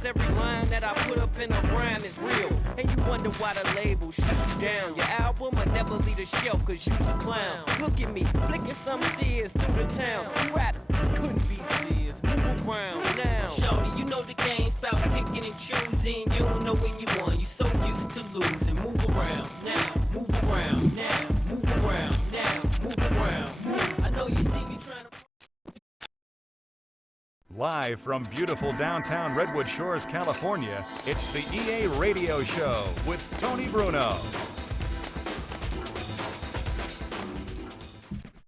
cause every line that I put up in a rhyme is real. And you wonder why the label shuts you down. Your album will never leave the shelf cause you's a clown. Look at me, flicking some sears through the town. Rap couldn't be serious, move around now. Shorty, you know the game's about picking and choosing. You don't know when you won, you so used to losing. Move around now, move around now, move around now, move around. Move. I know you see me trying to... Live from beautiful downtown Redwood Shores, California, it's the EA Radio Show with Tony Bruno.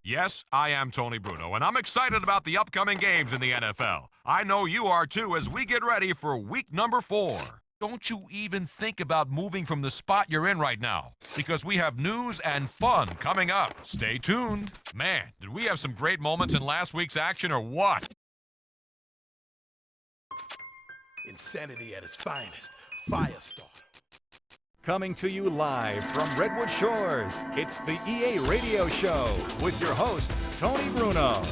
Yes, I am Tony Bruno, and I'm excited about the upcoming games in the NFL. I know you are too as we get ready for week number 4. Don't you even think about moving from the spot you're in right now, because we have news and fun coming up. Stay tuned. Man, did we have some great moments in last week's action or what? Insanity at its finest. Firestar. Coming to you live from Redwood Shores, it's the EA Radio Show with your host, Tony Bruno.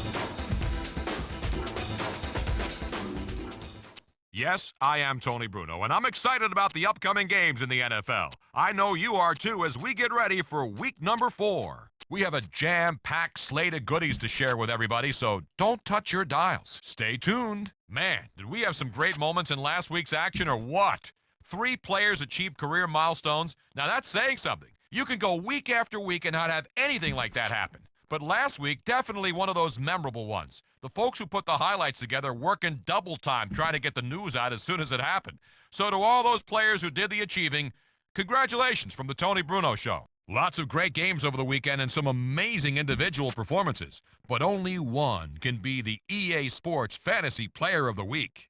Yes, I am Tony Bruno, and I'm excited about the upcoming games in the NFL. I know you are too as we get ready for week number 4. We have a jam-packed slate of goodies to share with everybody, so don't touch your dials. Stay tuned. Man, did we have some great moments in last week's action or what? 3 players achieved career milestones. Now that's saying something. You can go week after week and not have anything like that happen. But last week, definitely one of those memorable ones. The folks who put the highlights together working double time trying to get the news out as soon as it happened. So to all those players who did the achieving, congratulations from the Tony Bruno Show. Lots of great games over the weekend and some amazing individual performances. But only one can be the EA Sports Fantasy Player of the Week.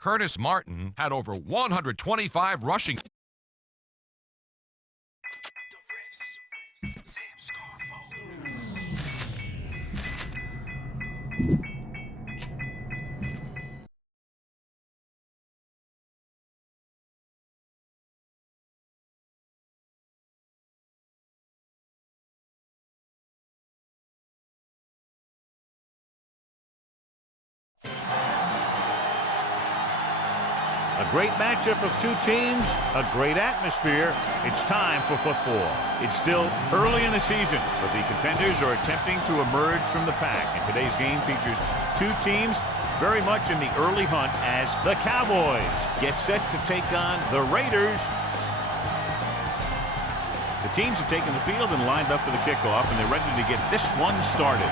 Curtis Martin had over 125 rushing. A great matchup of two teams, a great atmosphere. It's time for football. It's still early in the season, but the contenders are attempting to emerge from the pack. And today's game features two teams very much in the early hunt as the Cowboys get set to take on the Raiders. The teams have taken the field and lined up for the kickoff, and they're ready to get this one started.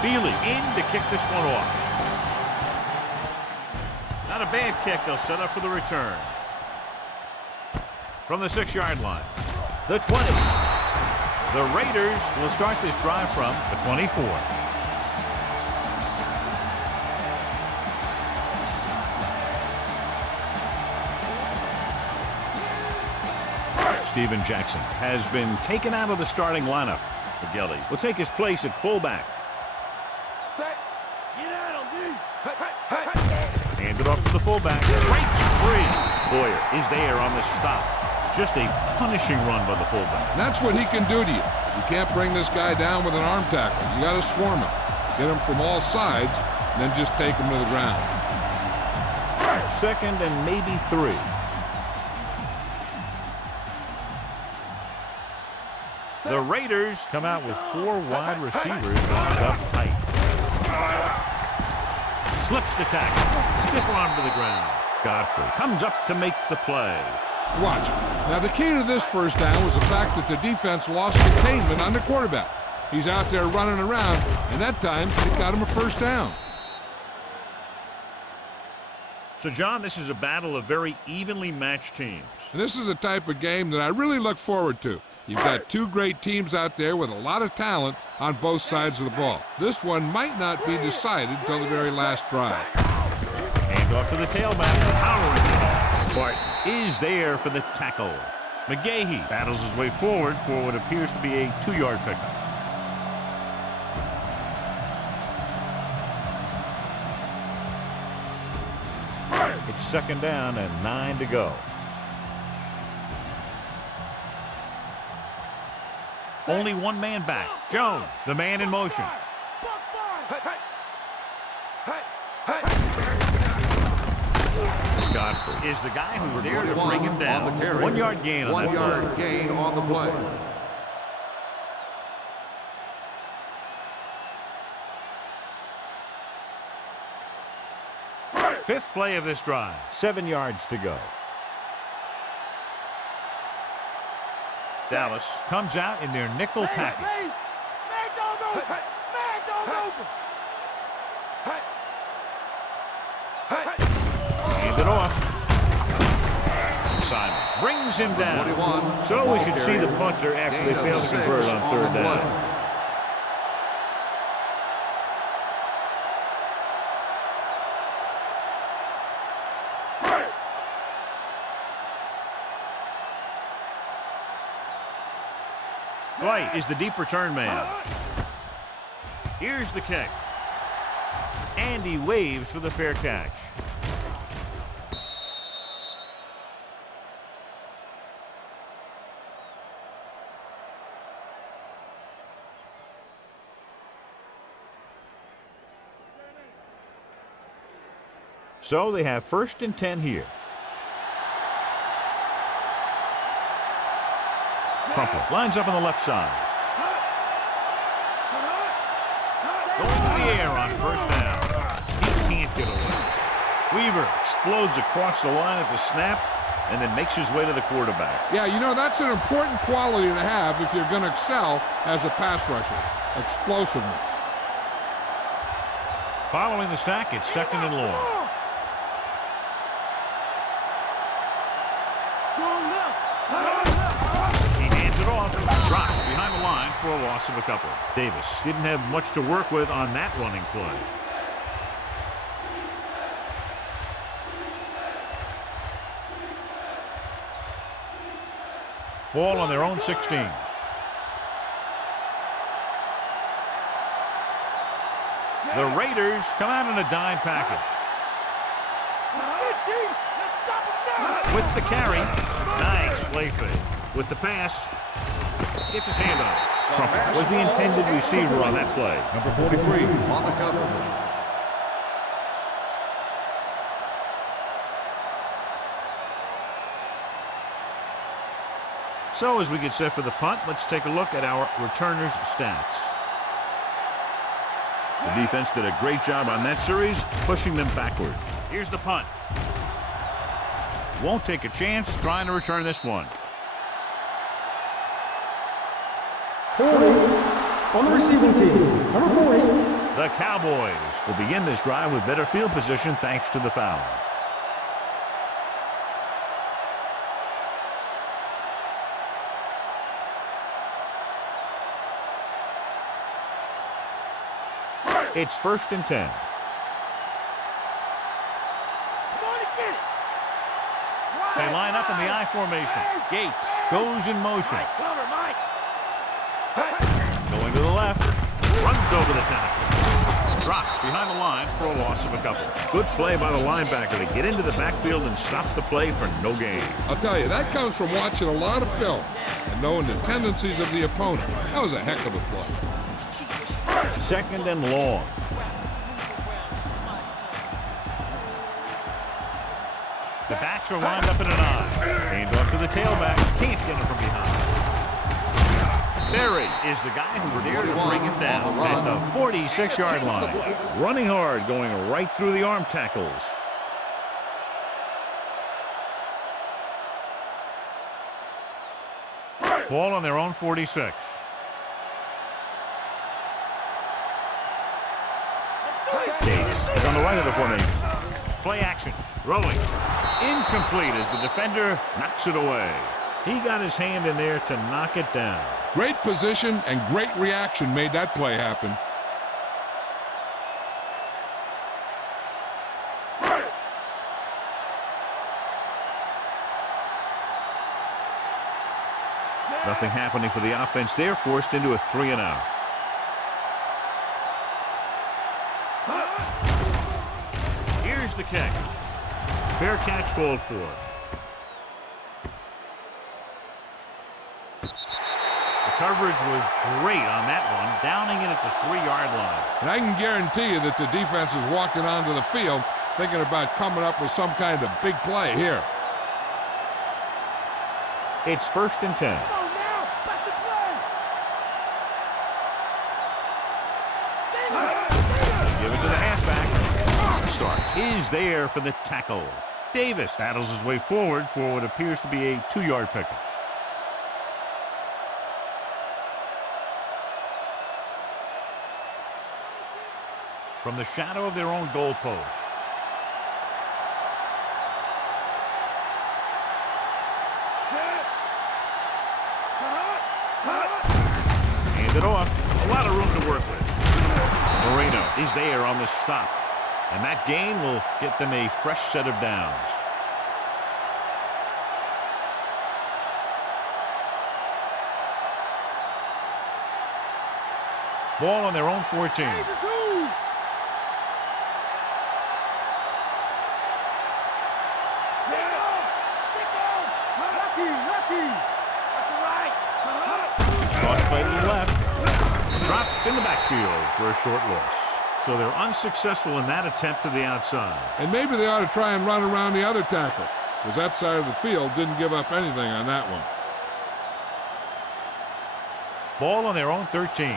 Feely in to kick this one off. Not a bad kick. They'll set up for the return. From the 6-yard line. The 20. The Raiders will start this drive from the 24. Steven Jackson has been taken out of the starting lineup. McGilly will take his place at fullback. Hand it off to the fullback. Breaks free. Boyer is there on the stop. Just a punishing run by the fullback. And that's what he can do to you. You can't bring this guy down with an arm tackle. You got to swarm him. Get him from all sides, and then just take him to the ground. 2nd and maybe 3. The Raiders come out with 4 wide receivers lined up tight. Slips the tackle. Stiff arm to the ground. Godfrey comes up to make the play. Watch. Now, the key to this first down was the fact that the defense lost containment on the quarterback. He's out there running around, and that time it got him a first down. So, John, this is a battle of very evenly matched teams. And this is a type of game that I really look forward to. You've got two great teams out there with a lot of talent on both sides of the ball. This one might not be decided until the very last drive. Hand off to the tailback. Powering. Barton is there for the tackle. McGahee battles his way forward for what appears to be a 2-yard pickup. It's second down and 9 to go. Only one man back. Jones, the man in motion. Godfrey is the guy who's there to bring him down. 1 yard gain on that play. 1 yard gain on the play. Fifth play of this drive. 7 yards to go. Dallas comes out in their nickel package. Hand it off. Simon brings him down. So we should see the punter after they fail to convert on third down. White is the deep return man. Here's the kick. And he waves for the fair catch. So they have 1st and 10 here. Crumple lines up on the left side. Going to the air on first down. He can't get away. Weaver explodes across the line at the snap and then makes his way to the quarterback. Yeah, you know, that's an important quality to have if you're going to excel as a pass rusher. Explosiveness. Following the sack, it's 2nd and long. Dropped behind the line for a loss of a couple. Davis didn't have much to work with on that running play. Ball on their own 16. The Raiders come out in a dime package. With the carry, nice play fake. With the pass, gets his hand on it. Crumple was the intended receiver on that play. Number 43 on the coverage. So as we get set for the punt, let's take a look at our returners' stats. The defense did a great job on that series, pushing them backward. Here's the punt. Won't take a chance trying to return this one. 40 on the receiving team. Number 40. The Cowboys will begin this drive with better field position thanks to the foul. It's 1st and 10. They line up in the I formation. Gates goes in motion. Going to the left. Runs over the tackle. Dropped behind the line for a loss of a couple. Good play by the linebacker to get into the backfield and stop the play for no gain. I'll tell you, that comes from watching a lot of film and knowing the tendencies of the opponent. That was a heck of a play. 2nd and long. The backs are lined up in an I. Hand off to the tailback. Can't get him from behind. Berry is the guy who's there to bring him down at the 46-yard line. Running hard, going right through the arm tackles. Ball on their own 46. Gates is on the right of the formation. Play action. Rolling. Incomplete as the defender knocks it away. He got his hand in there to knock it down. Great position and great reaction made that play happen. Nothing happening for the offense. They're forced into a 3-and-out. Here's the kick. Fair catch called for. The coverage was great on that one, downing it at the 3-yard line. And I can guarantee you that the defense is walking onto the field thinking about coming up with some kind of big play here. It's 1st and 10. Give it to the halfback. Stark is there for the tackle. Davis battles his way forward for what appears to be a 2-yard pickup. From the shadow of their own goal post. Hand it off. A lot of room to work with. Moreno is there on the stop. And that gain will get them a fresh set of downs. Ball on their own 14. Toss play to the left. Dropped in the backfield for a short loss. So they're unsuccessful in that attempt to the outside. And maybe they ought to try and run around the other tackle, because that side of the field didn't give up anything on that one. Ball on their own 13.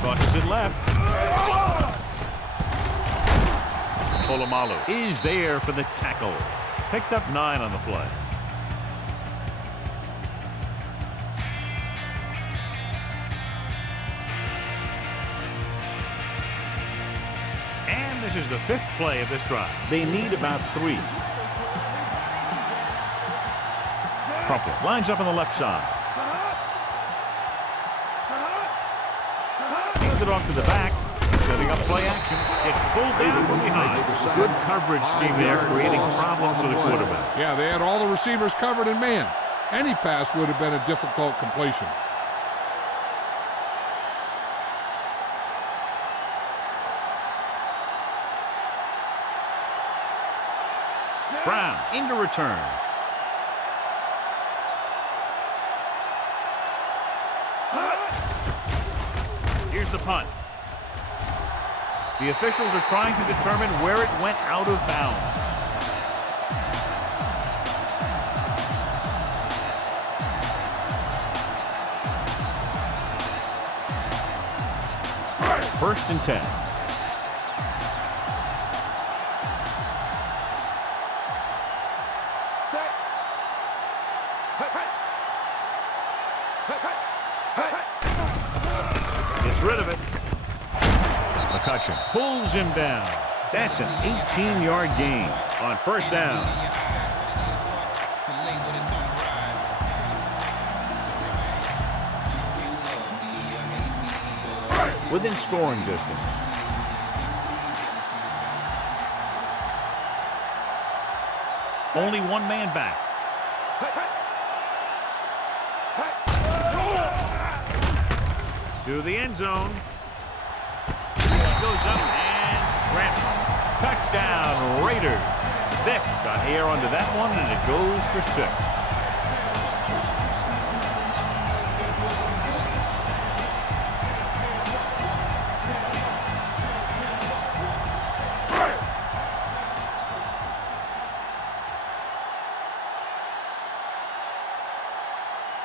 Tosses it left. Polamalu is there for the tackle. Picked up 9 on the play. And this is the 5th play of this drive. They need about 3. Crumpler lines up on the left side. It off to the back, setting up play action. It's pulled down from behind. Good coverage scheme there, creating problems for the quarterback. Yeah, they had all the receivers covered in man. Any pass would have been a difficult completion. Brown into return. Here's the punt. The officials are trying to determine where it went out of bounds. First and 10. Gets rid of it. McCutcheon pulls him down. That's an 18-yard gain on first down. Within scoring distance. Only one man back. To the end zone. Goes up and grabs. Touchdown, Raiders. Vick got air onto that one, and it goes for 6.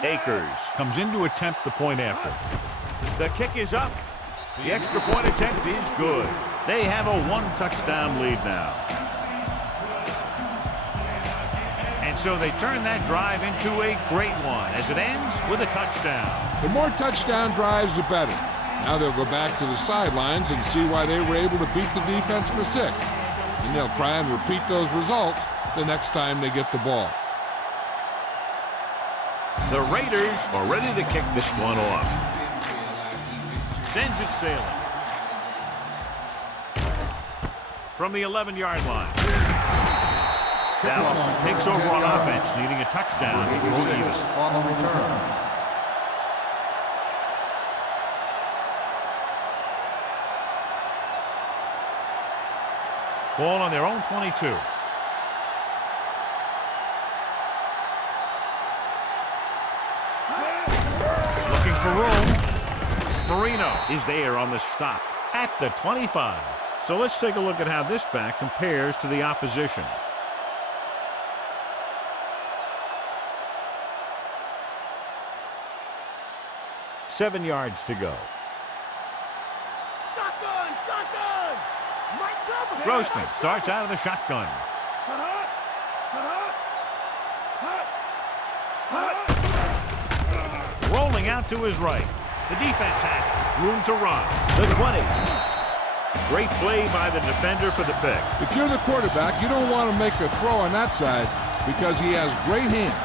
Akers comes in to attempt the point after. The kick is up. The extra point attempt is good. They have a 1-touchdown lead now. And so they turn that drive into a great one as it ends with a touchdown. The more touchdown drives, the better. Now they'll go back to the sidelines and see why they were able to beat the defense for 6. And they'll try and repeat those results the next time they get the ball. The Raiders are ready to kick this one off. Sends it sailing. From the 11-yard line. Dallas takes over on offense, needing a touchdown to draw even. On the return. Ball on their own 22. Looking for room. Marino is there on the stop at the 25. So let's take a look at how this back compares to the opposition. Seven yards to go. Shotgun! Shotgun! Mike cover! Grossman starts out of the shotgun. Rolling out to his right. The defense has it. Room to run. The 20. Great play by the defender for the pick. If you're the quarterback, you don't want to make a throw on that side because he has great hands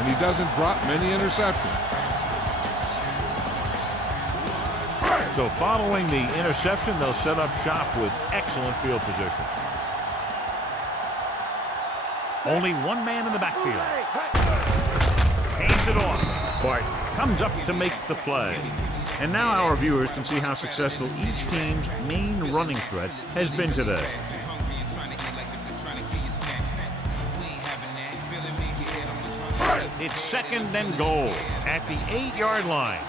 and he doesn't drop many interceptions. So following the interception, they'll set up shop with excellent field position. Only one man in the backfield. Hands it off. Barton comes up to make the play. And now our viewers can see how successful each team's main running threat has been today. It's second and goal at the 8-yard line.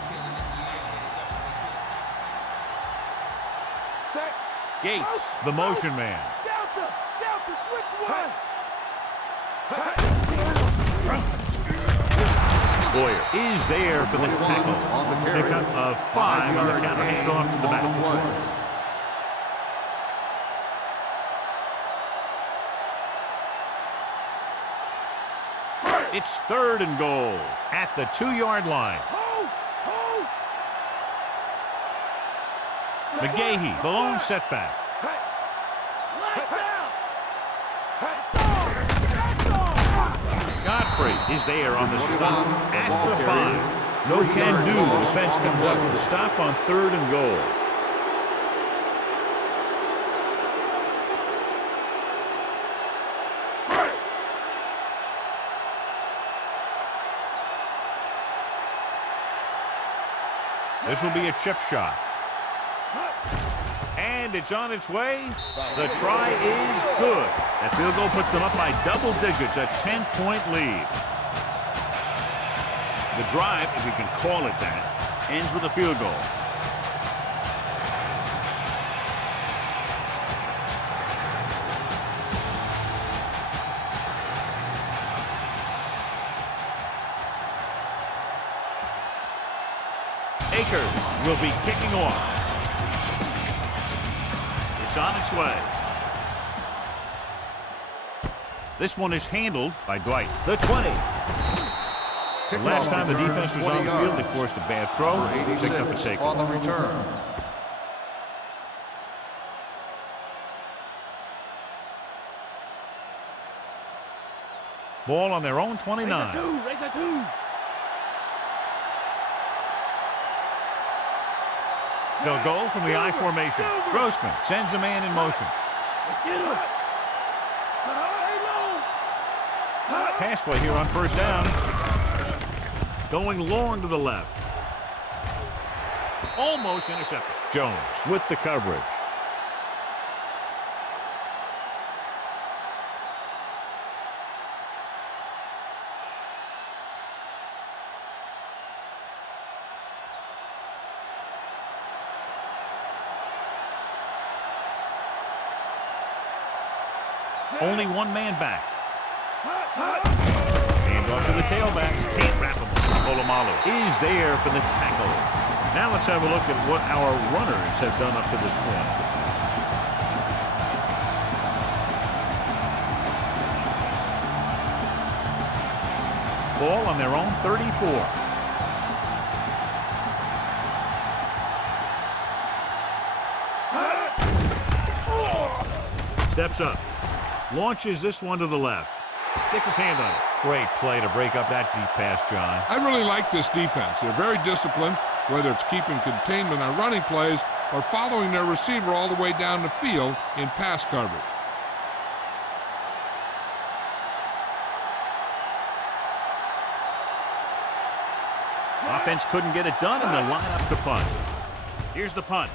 Gates, the motion man. Delta! Delta! Switch one! Boyer is there for the tackle. Pickup of 5 on the counter handoff to the back. It's third and goal at the 2-yard line. McGahee, the lone setback. Godfrey is there on the stop at the 5. No can do. The defense comes up with a stop on third and goal. This will be a chip shot. And it's on its way. The try is good. That field goal puts them up by double digits, a 10-point lead. The drive, if we can call it that, ends with a field goal. Akers will be kicking off. It's on its way. This one is handled by Dwight. The 20. The last time the defense was on the field, they forced a bad throw, picked up a takeover. On the return. Ball on their own 29. They'll go from the I formation. Grossman sends a man in motion. Pass play here on first down. Going long to the left. Almost intercepted. Jones with the coverage. Only one man back. Hand off to the tailback. Can't wrap him. Polamalu is there for the tackle. Now let's have a look at what our runners have done up to this point. Ball on their own 34. Steps up. Launches this one to the left. Gets his hand on it. Great play to break up that deep pass, John. I really like this defense. They're very disciplined, whether it's keeping containment on running plays or following their receiver all the way down the field in pass coverage. Offense couldn't get it done, and they'll line up the punt. Here's the punt.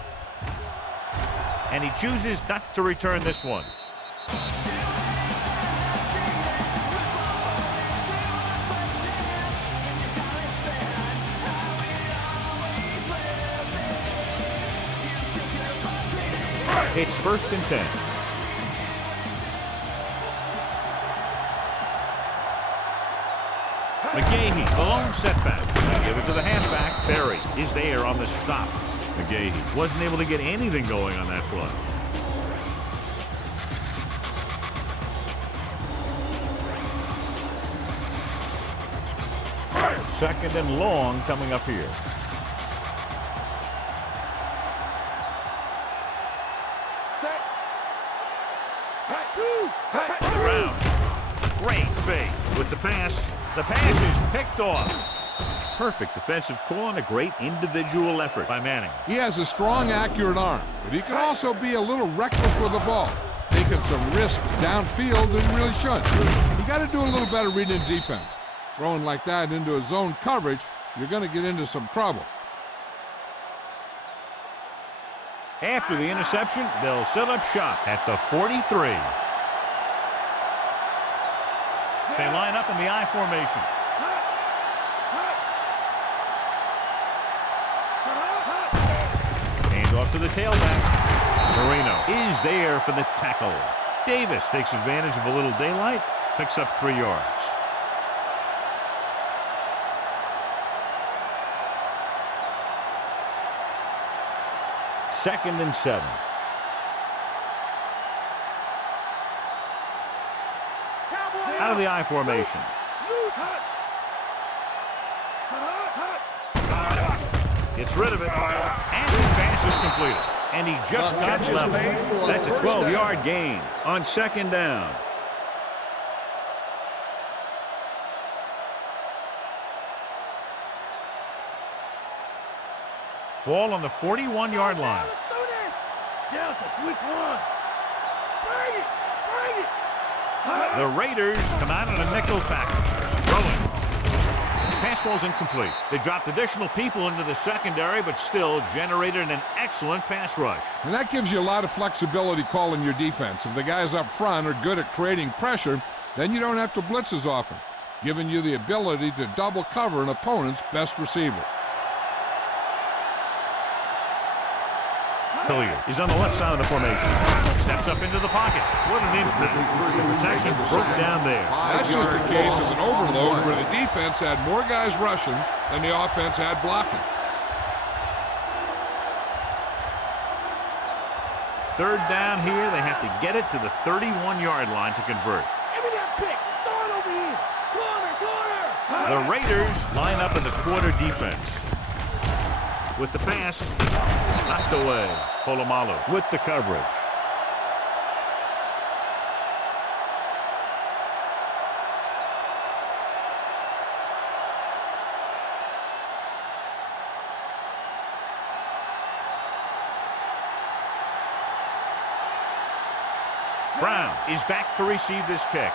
And he chooses not to return this one. It's 1st and 10. McGahee, the lone setback. They give it to the halfback. Berry is there on the stop. McGahee wasn't able to get anything going on that play. Second and long coming up here. Brown. Great fake with the pass. The pass is picked off. Perfect defensive call and a great individual effort by Manning. He has a strong, accurate arm, but he can also be a little reckless with the ball, taking some risks downfield that he really shouldn't. You got to do a little better reading defense. Throwing like that into a zone coverage, you're going to get into some trouble. After the interception, they'll set up shop at the 43. They line up in the I formation. Hand off to the tailback. Marino is there for the tackle. Davis takes advantage of a little daylight, picks up 3 yards. Second and 7. Out of the I formation. Gets rid of it. And his pass is completed. And he just got level. That's a 12-yard gain on 2nd down. Ball on the 41-yard line. Down to switch one. Bring it! Bring it! The Raiders come out in a nickel package. Rolling. Pass ball's incomplete. They dropped additional people into the secondary, but still generated an excellent pass rush. And that gives you a lot of flexibility calling your defense. If the guys up front are good at creating pressure, then you don't have to blitz as often, giving you the ability to double cover an opponent's best receiver. Hilliard is on the left side of the formation. Steps up into the pocket. What an impact. The protection broke down there. That's just a case of an overload where the defense had more guys rushing than the offense had blocking. 3rd down here. They have to get it to the 31-yard line to convert. Give me that pick. Start over here. Corner. The Raiders line up in the quarter defense. With the pass, knocked away. Polamalu with the coverage. Brown is back to receive this kick.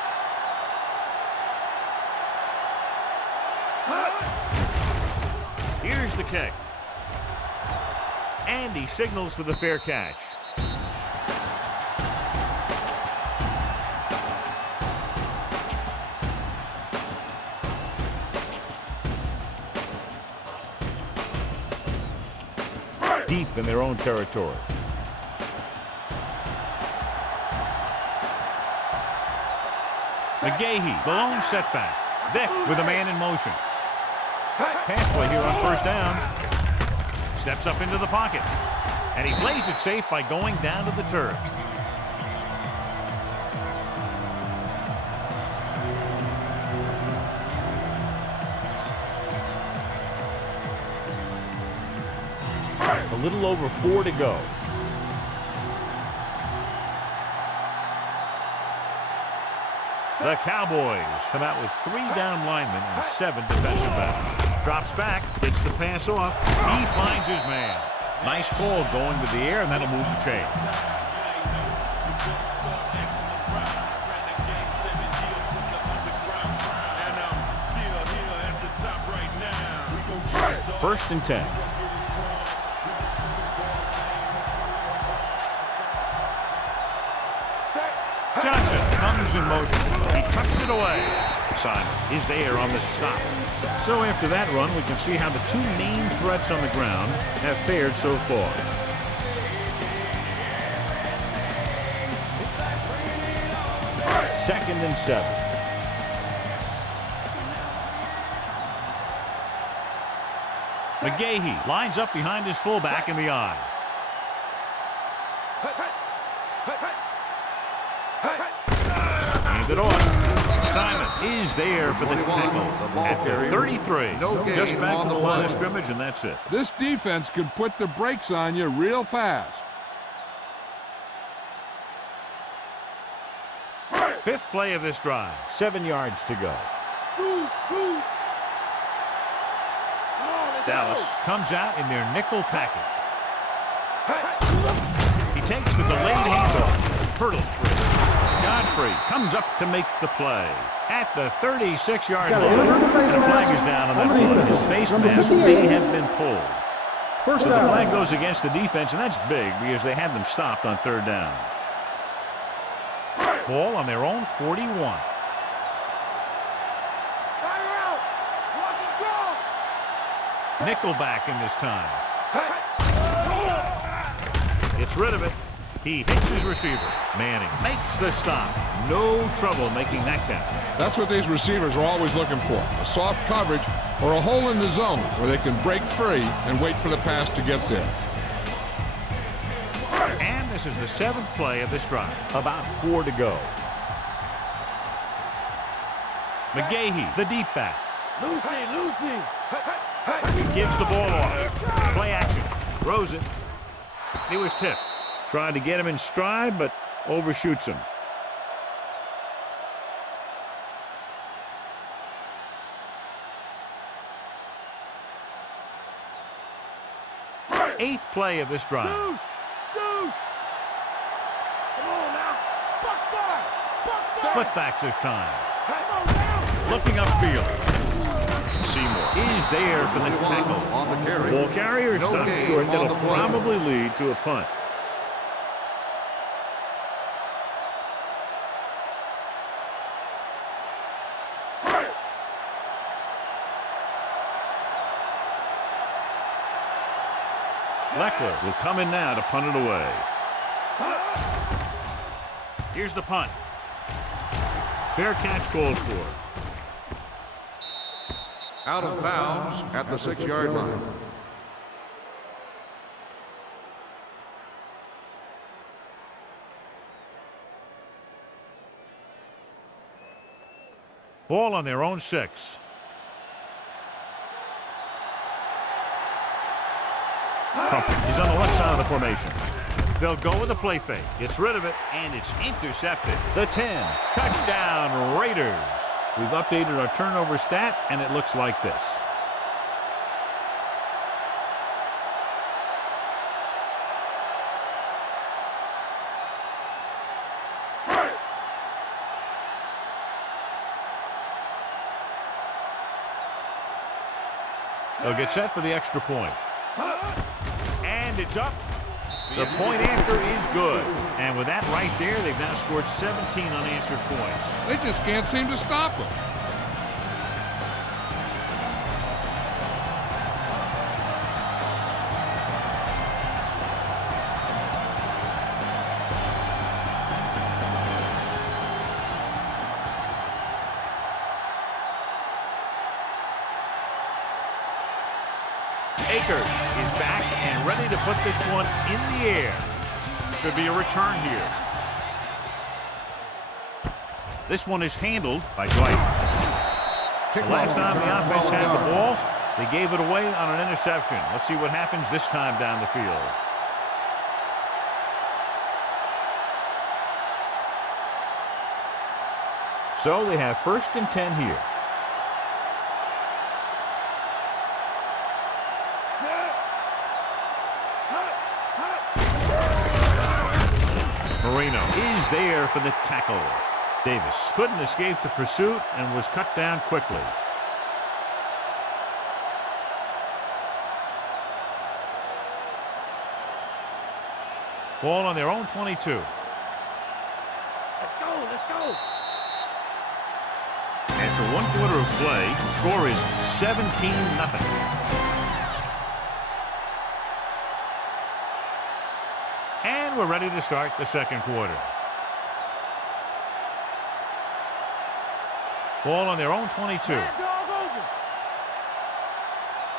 Here's the kick. And he signals for the fair catch. Deep in their own territory. McGahee, the lone setback. Vick with a man in motion. Pass play here on 1st down. Steps up into the pocket. And he plays it safe by going down to the turf. A little over 4 to go. The Cowboys come out with 3 down linemen and 7 defensive backs. Drops back, gets the pass off. He finds his man. Nice call going with the air, and that'll move the chain. First and 10. Johnson comes in motion. He tucks it away. Simon is there on the stop. So after that run, we can see how the 2 main threats on the ground have fared so far. 2nd and 7. McGahee lines up behind his fullback in the I. Hand it off. Simon is there for the tackle at the 33. Just back to the line of scrimmage, and that's it. This defense can put the brakes on you real fast. 5th play of this drive. 7 yards to go. Dallas comes out in their nickel package. He takes the delayed handoff. Hurdles free. Godfrey comes up to make the play. At the 36-yard line, the flag is down on that play. His face mask may have been pulled. So the flag goes against the defense, and that's big because they had them stopped on 3rd down. Ball on their own 41. Nickelback in this time. It's rid of it. He hits his receiver. Manning makes the stop. No trouble making that catch. That's what these receivers are always looking for. A soft coverage or a hole in the zone where they can break free and wait for the pass to get there. And this is the 7th play of this drive. About 4 to go. McGahee, the deep back. Lucy. Gives the ball off. Play action. Throws it. He was tipped. Tried to get him in stride, but overshoots him. Eighth play of this drive. Come on now. Split backs this time. Come on now. Looking upfield. Seymour is there for the tackle. On the carry. Ball carrier stops short. That'll probably lead to a punt. Leckler will come in now to punt it away. Here's the punt. Fair catch called for. Out of bounds at the 6-yard line. Ball on their own 6. He's on the left side of the formation. They'll go with a play fake. Gets rid of it, and it's intercepted. The 10. Touchdown, Raiders. We've updated our turnover stat, and it looks like this. They'll get set for the extra point. And it's up. The point after is good. And with that right there, they've now scored 17 unanswered points. They just can't seem to stop them. Akers is back and ready to put this one in the air. Should be a return here. This one is handled by Dwight. The last time the offense had the ball, they gave it away on an interception. Let's see what happens this time down the field. So they have 1st and 10 here. Marino is there for the tackle. Davis couldn't escape the pursuit and was cut down quickly. Ball on their own 22. Let's go. After 1 quarter of play, the score is 17-0. And we're ready to start the 2nd quarter. Ball on their own 22. Mad dog over.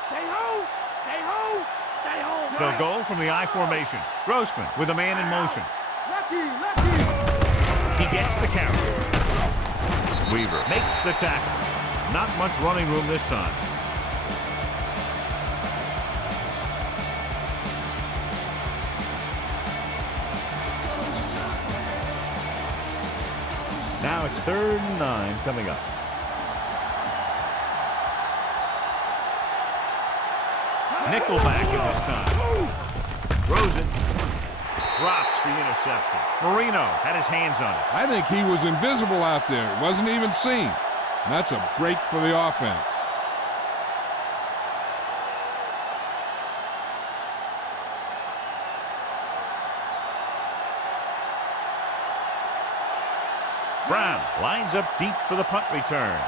Stay home. Stay home. Stay home. They'll go from the I formation. Grossman with a man in motion. Lucky. Lucky. He gets the carry. Weaver makes the tackle. Not much running room this time. Now it's 3rd and 9 coming up. Nickelback in this time. Throws it. Drops the interception. Marino had his hands on it. I think he was invisible out there. Wasn't even seen. And that's a break for the offense. Brown lines up deep for the punt return.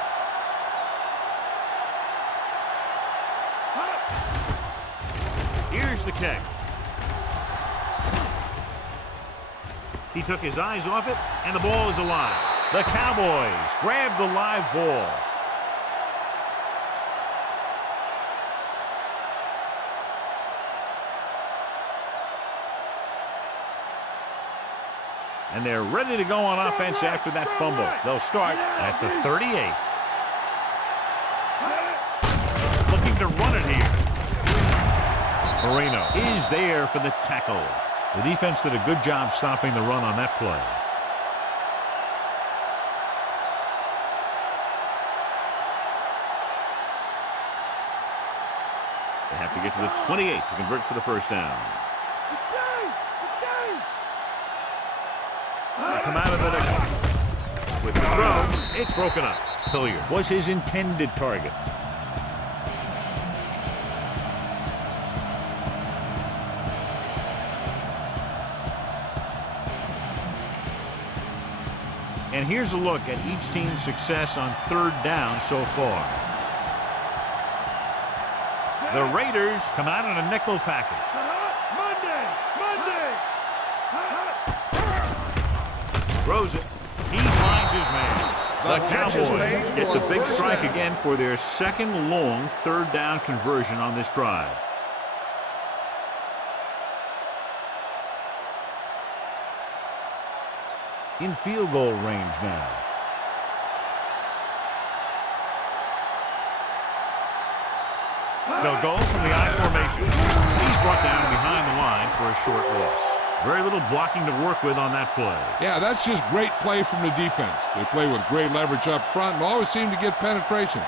Here's the kick. He took his eyes off it, and the ball is alive. The Cowboys grab the live ball. And they're ready to go on offense after that fumble. They'll start at the 38. Looking to run it here. Marino is there for the tackle. The defense did a good job stopping the run on that play. They have to get to the 28 to convert for the first down. Come out of the nickel. With the throw, it's broken up. Hilliard was his intended target. And here's a look at each team's success on 3rd down so far. The Raiders come out in a nickel package. Throws it. He finds his man. The Cowboys get the big strike again for their second long 3rd down conversion on this drive. In field goal range now. They'll go from the I formation. He's brought down behind the line for a short loss. Very little blocking to work with on that play. Yeah, that's just great play from the defense. They play with great leverage up front and always seem to get penetration.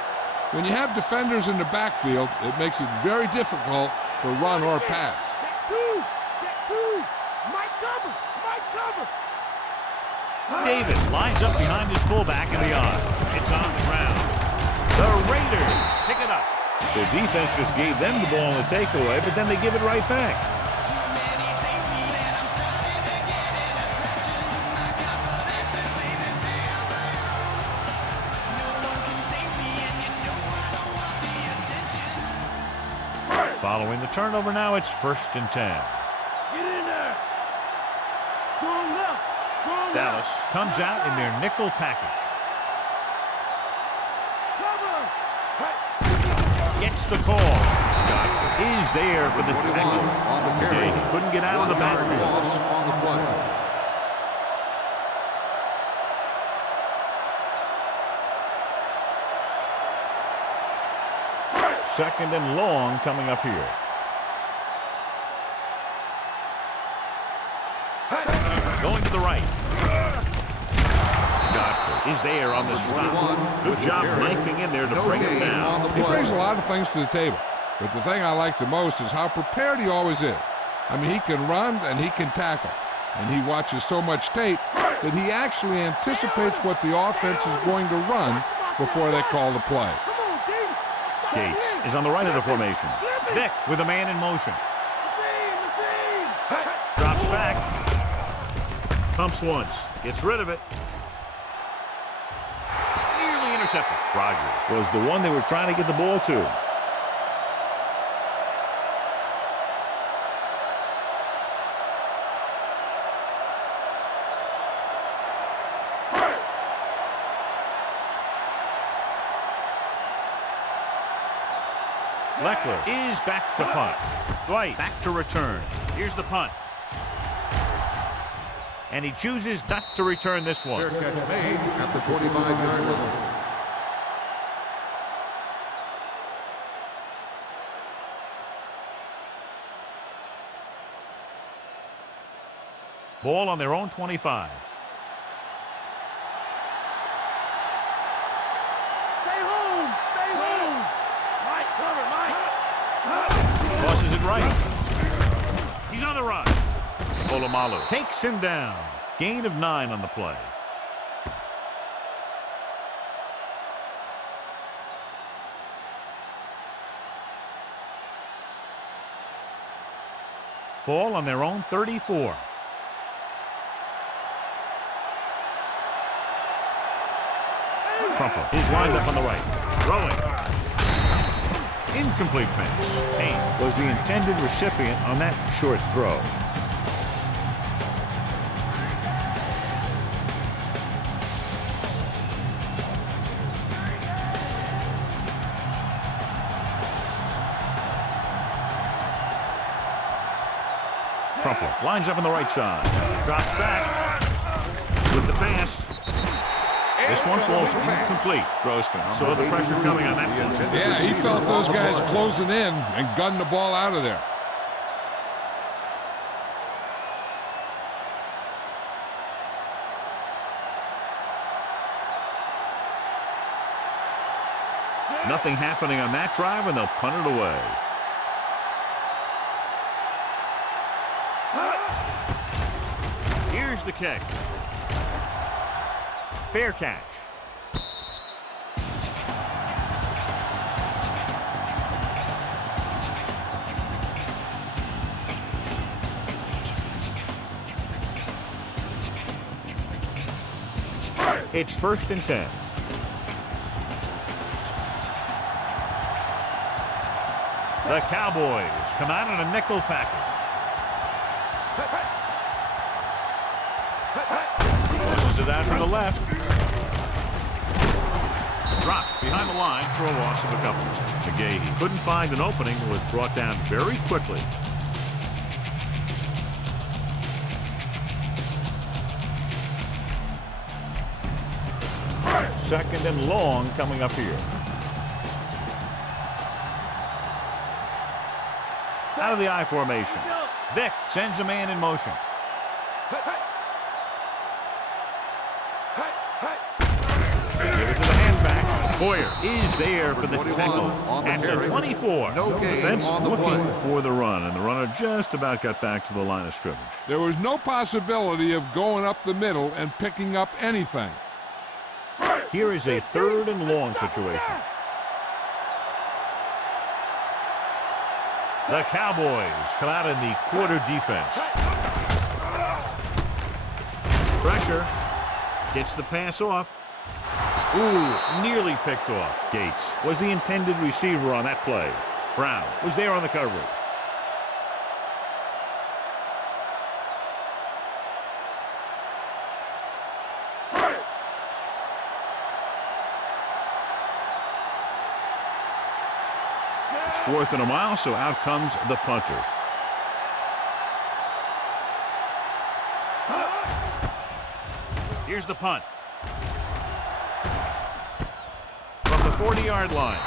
When you have defenders in the backfield, it makes it very difficult to run or pass. Check two. Mike cover. Davis lines up behind his fullback in the I. It's on the ground. The Raiders pick it up. The defense just gave them the ball in the takeaway, but then they give it right back. Following the turnover now, it's 1st and 10. Get in there. Strong left. Dallas comes out in their nickel package. Gets the call. Godfrey is there for the tackle. On the carry. He couldn't get out of the backfield. On the play. 2nd and long coming up here. Going to the right. Godfrey is there on the stop. Good job knifing in there to bring him down. He brings a lot of things to the table, but the thing I like the most is how prepared he always is. I mean, he can run and he can tackle, and he watches so much tape that he actually anticipates what the offense is going to run before they call the play. Gates is on the right of the formation. Vick with a man in motion. Drops back. Pumps once. Gets rid of it. Nearly intercepted. Rogers was the one they were trying to get the ball to. Leckler is back to punt. Dwight back to return. Here's the punt. And he chooses not to return this one. Fair catch made at the 25-yard line. Ball on their own 25. Stay home! Stay home! Mike, cover, Mike! Tosses it right. He's on the run. Polamalu takes him down. Gain of 9 on the play. Ball on their own 34. Crumpler is lined up on the right. Throwing. Incomplete pass. Haynes was the intended recipient on that short throw. Crumpler lines up on the right side. Drops back with the pass. This one falls incomplete. Grossman saw the pressure coming on that one. Yeah, he felt those guys closing in and gunning the ball out of there. Nothing happening on that drive, and they'll punt it away. Here's the kick. Fair catch. It's 1st and 10. The Cowboys come out in a nickel package. Pushes it out to the left. Dropped behind the line for a loss of a couple. McGahee couldn't find an opening and was brought down very quickly. Second and long coming up here. Out of the I formation. Vick sends a man in motion. Give it to the halfback. Boyer is there for the tackle at the 24. Defense looking for the run, and the runner just about got back to the line of scrimmage. There was no possibility of going up the middle and picking up anything. Here is a 3rd and long situation. The Cowboys come out in the quarter defense. Pressure. Gets the pass off. Ooh, nearly picked off. Gates was the intended receiver on that play. Brown was there on the coverage. It's 4th and a mile, so out comes the punter. Here's the punt. From the 40-yard line.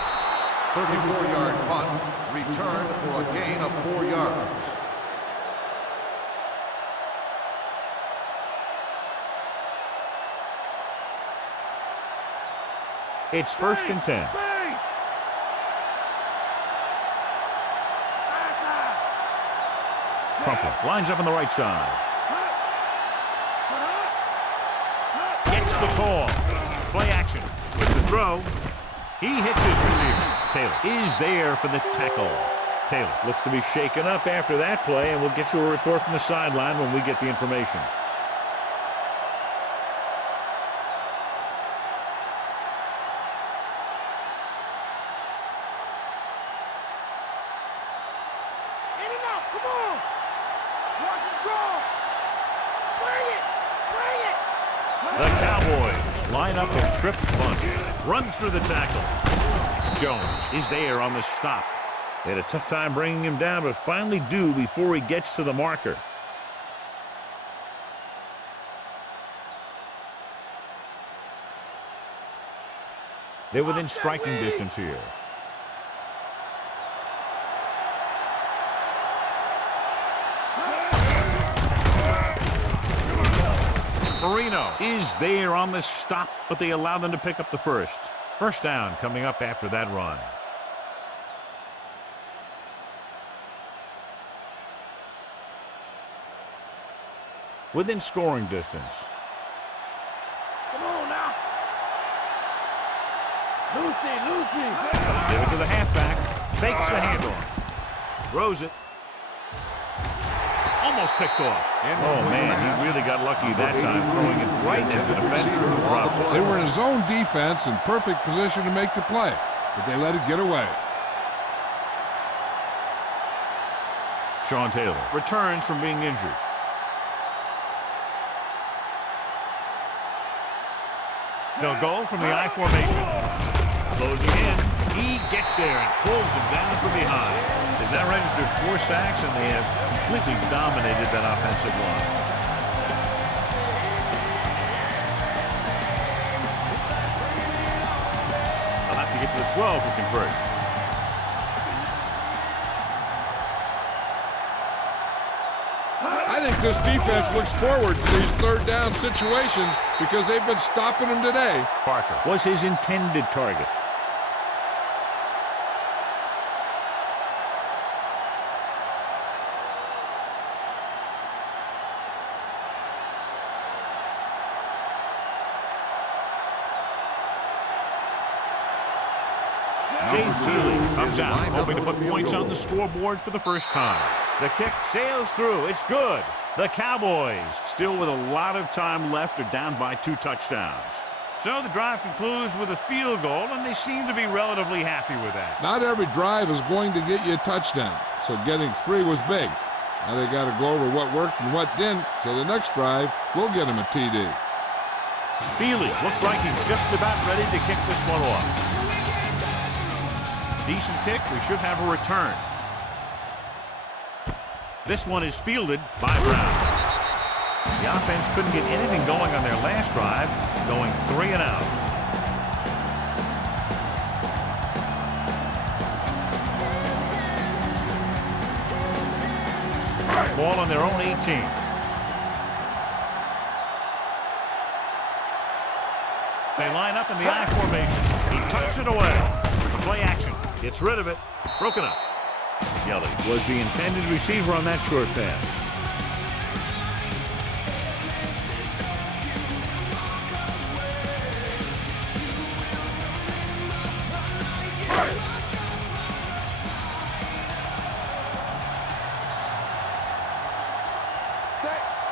34-yard punt, returned for a gain of 4 yards. It's 1st and 10. Crumpler lines up on the right side. Gets the call. Play action with the throw. He hits his receiver. Taylor is there for the tackle. Taylor looks to be shaken up after that play, and we'll get you a report from the sideline when we get the information. The Cowboys line up a trips bunch. Runs through the tackle. Jones is there on the stop. They had a tough time bringing him down, but finally do before he gets to the marker. They're within striking distance here. Marino is there on the stop, but they allow them to pick up the first. First down coming up after that run. Within scoring distance. Come on now. Lucy. Give it to the halfback. Fakes the handoff. Throws it. Almost picked off. Oh, man, he really got lucky that time, throwing it right at the defender who drops it. They were in his own defense in perfect position to make the play, but they let it get away. Sean Taylor returns from being injured. They'll go from the I formation. Closing in. He gets there and pulls him down from behind. They've now registered 4 sacks, and they have completely dominated that offensive line. They'll have to get to the 12 to convert. I think this defense looks forward to these third down situations because they've been stopping them today. Parker was his intended target. Comes out, hoping to put points on the scoreboard for the first time. The kick sails through. It's good. The Cowboys, still with a lot of time left, are down by 2 touchdowns. So the drive concludes with a field goal, and they seem to be relatively happy with that. Not every drive is going to get you a touchdown, so getting 3 was big. Now they got to go over what worked and what didn't, so the next drive will get him a TD. Feely looks like he's just about ready to kick this one off. Decent kick. We should have a return. This one is fielded by Brown. The offense couldn't get anything going on their last drive, going 3 and out. Ball on their own 18. They line up in the I formation. He tucks it away. Play action. Gets rid of it. Broken up. Yelly was the intended receiver on that short pass.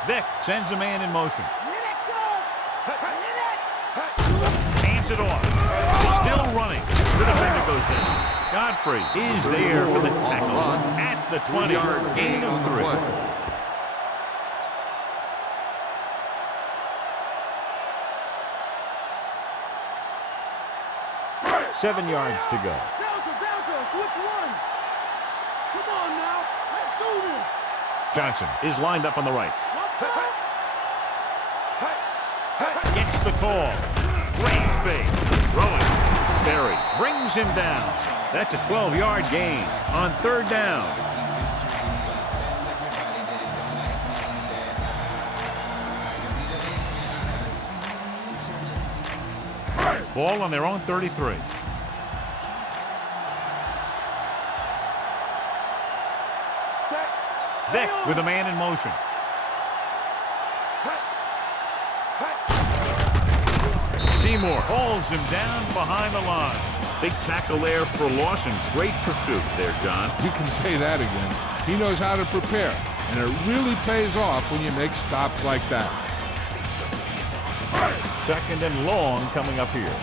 Vick sends a man in motion. Hands it off. Still running. The defender goes down. Godfrey is there for the tackle at the 20. Gain of 3. 7 yards to go. Delta, switch 1. Come on now, let's do this. Johnson is lined up on the right. Gets the call. Great fake. Throwing. Berry brings him down. That's a 12-yard gain on 3rd down. Ball on their own 33. Vick with a man in motion. Seymour hauls him down behind the line. Big tackle there for Lawson. Great pursuit there, John. You can say that again. He knows how to prepare, and it really pays off when you make stops like that. 2nd and long coming up here.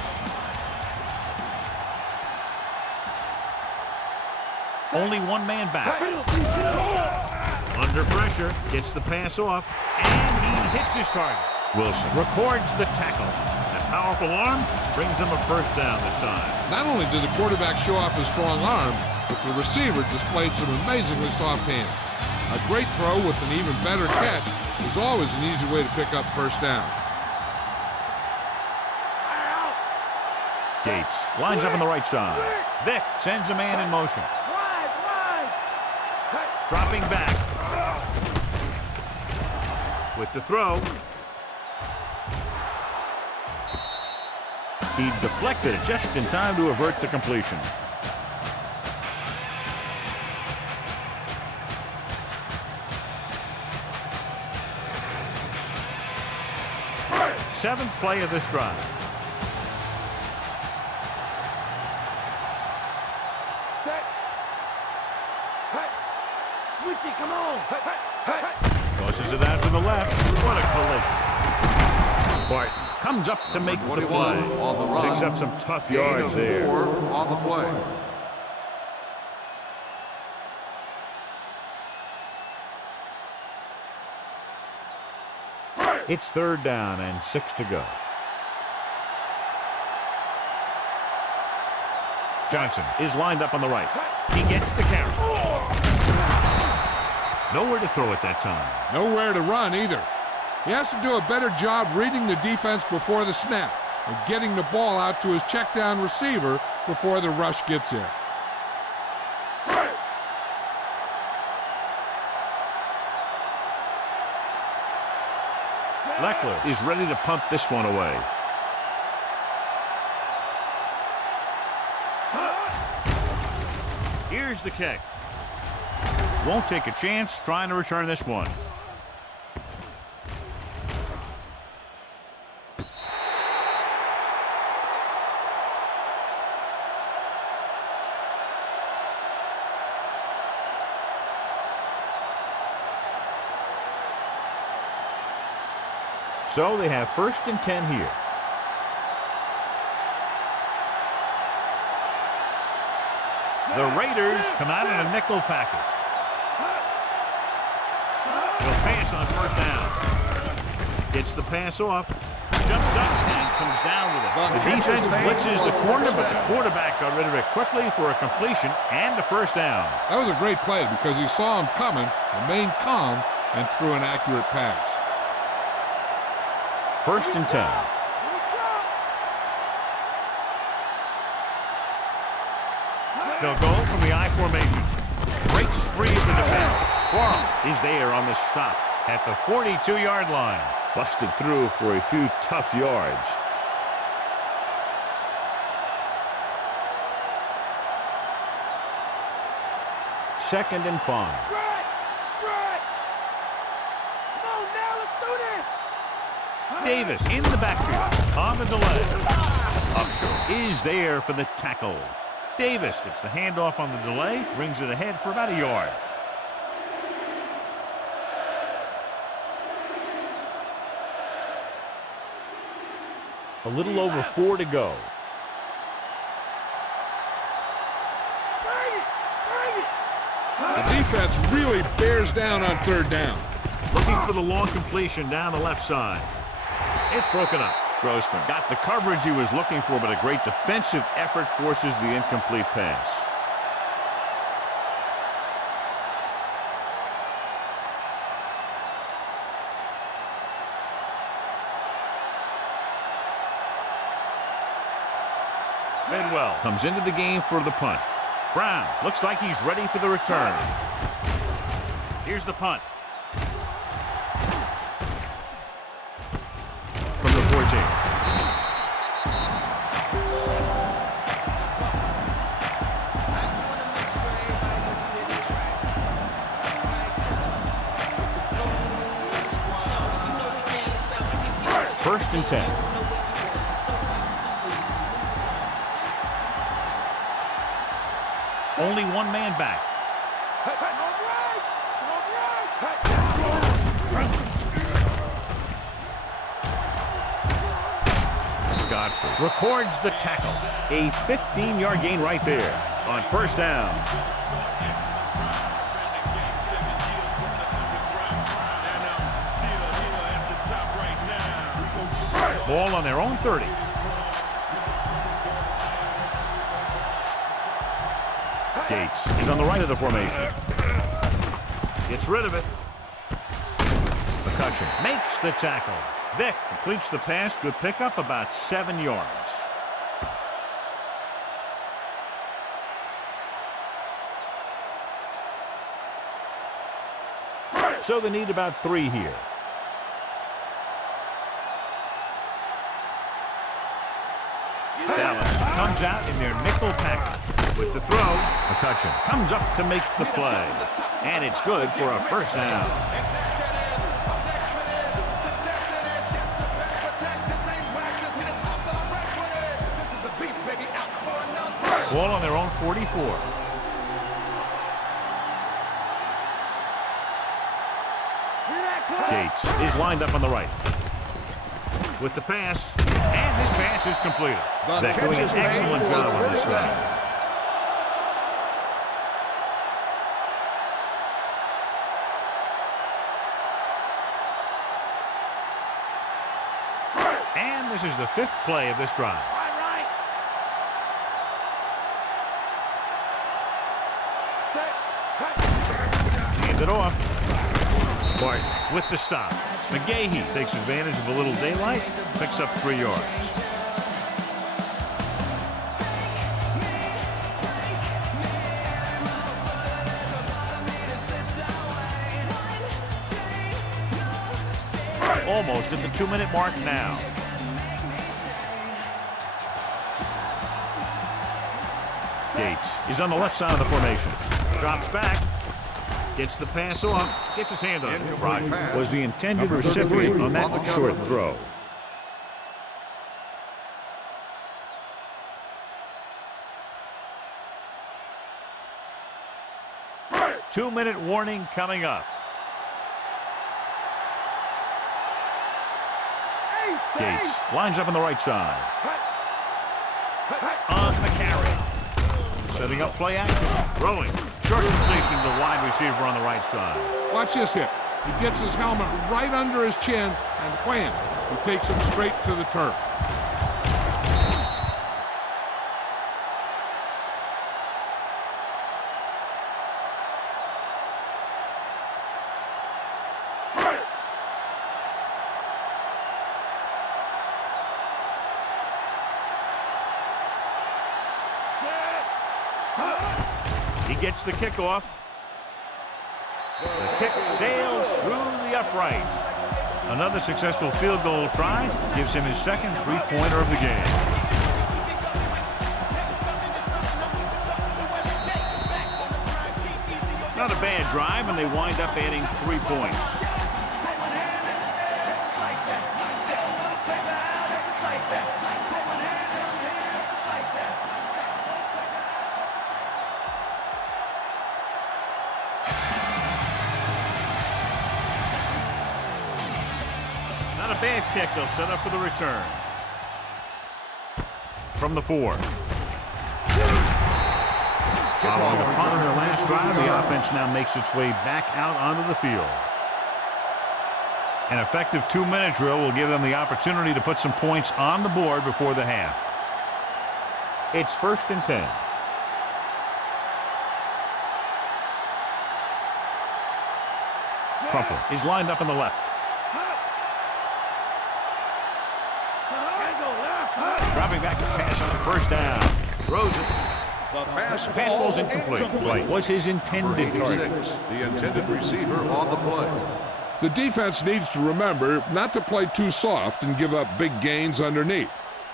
Only 1 man back. Under pressure, gets the pass off, and he hits his target. Wilson records the tackle. That powerful arm brings them a first down this time. Not only did the quarterback show off his strong arm, but the receiver displayed some amazingly soft hands. A great throw with an even better catch is always an easy way to pick up first down. Gates lines up on the right side. Vick sends a man in motion. Dropping back. With the throw. He deflected it just in time to avert the completion. Seventh play of this drive. Set. Hey. Switchy, come on. Hey, hey, hey. Tosses it out to the left. What a collision. Barton comes up to make the play. 21 on the run. Picks up some tough Gain yards of there. 4 on the play. It's third down and 6 to go. Johnson is lined up on the right. He gets the carry. Nowhere to throw at that time. Nowhere to run either. He has to do a better job reading the defense before the snap and getting the ball out to his check down receiver before the rush gets here. Leckler is ready to punt this one away. Here's the kick. Won't take a chance trying to return this one. So they have 1st and 10 here. The Raiders come out in a nickel package. He'll pass on 1st down. Gets the pass off. Jumps up and comes down with it. The defense blitzes the corner, but the quarterback got rid of it quickly for a completion and a 1st down. That was a great play because he saw him coming, remained calm, and threw an accurate pass. 1st and 10. They'll go from the I formation. Breaks free of the defender. Quarles is there on the stop at the 42-yard line. Busted through for a few tough yards. Second and 5. Davis in the backfield on the delay. Upshur is there for the tackle. Davis gets the handoff on the delay, brings it ahead for about a yard. A little over 4 to go. The defense really bears down on 3rd down. Looking for the long completion down the left side. It's broken up. Grossman got the coverage he was looking for, but a great defensive effort forces the incomplete pass. Bedwell comes into the game for the punt. Brown looks like he's ready for the return. Here's the punt. From the 14. First and 10. Only one man back. Godfrey records the tackle. A 15-yard gain right there on 1st down. Ball on their own 30. Gates is on the right of the formation. Gets rid of it. McCutcheon makes the tackle. Vick completes the pass. Good pickup, about 7 yards. So they need about 3 here. Dallas comes out in their nickel package. With the throw, McCutcheon comes up to make the play. And it's good for a first down. Ball on their own 44. Gates is lined up on the right. With the pass, and this pass is completed. They're doing an excellent job on this drive. And this is the 5th play of this drive. Hand it off. Barton with the stop. McGahee takes advantage of a little daylight, picks up 3 yards. Almost at the 2-minute mark now. Gates is on the left side of the formation. Drops back. Gets the pass off. Gets his hand on it. Rogers was the intended recipient on that short throw. Two-minute warning coming up. Gates lines up on the right side. On the carry. Setting up play action. Throwing. Short completion to the wide receiver on the right side. Watch this hit. He gets his helmet right under his chin, and wham, he takes him straight to the turf. He gets the kickoff. The kick sails through the uprights. Another successful field goal try gives him his second three-pointer of the game. Not a bad drive, and they wind up adding 3 points. Not a bad kick. They'll set up for the return. From the 4. Following a punt on their last drive, the offense now makes its way back out onto the field. An effective 2-minute drill will give them the opportunity to put some points on the board before the half. It's 1st and 10. Crumple is lined up on the left. Dropping back to pass on the first down. Throws it. The Pass ball's incomplete. Right. Was his intended target. The intended receiver on the play. The defense needs to remember not to play too soft and give up big gains underneath.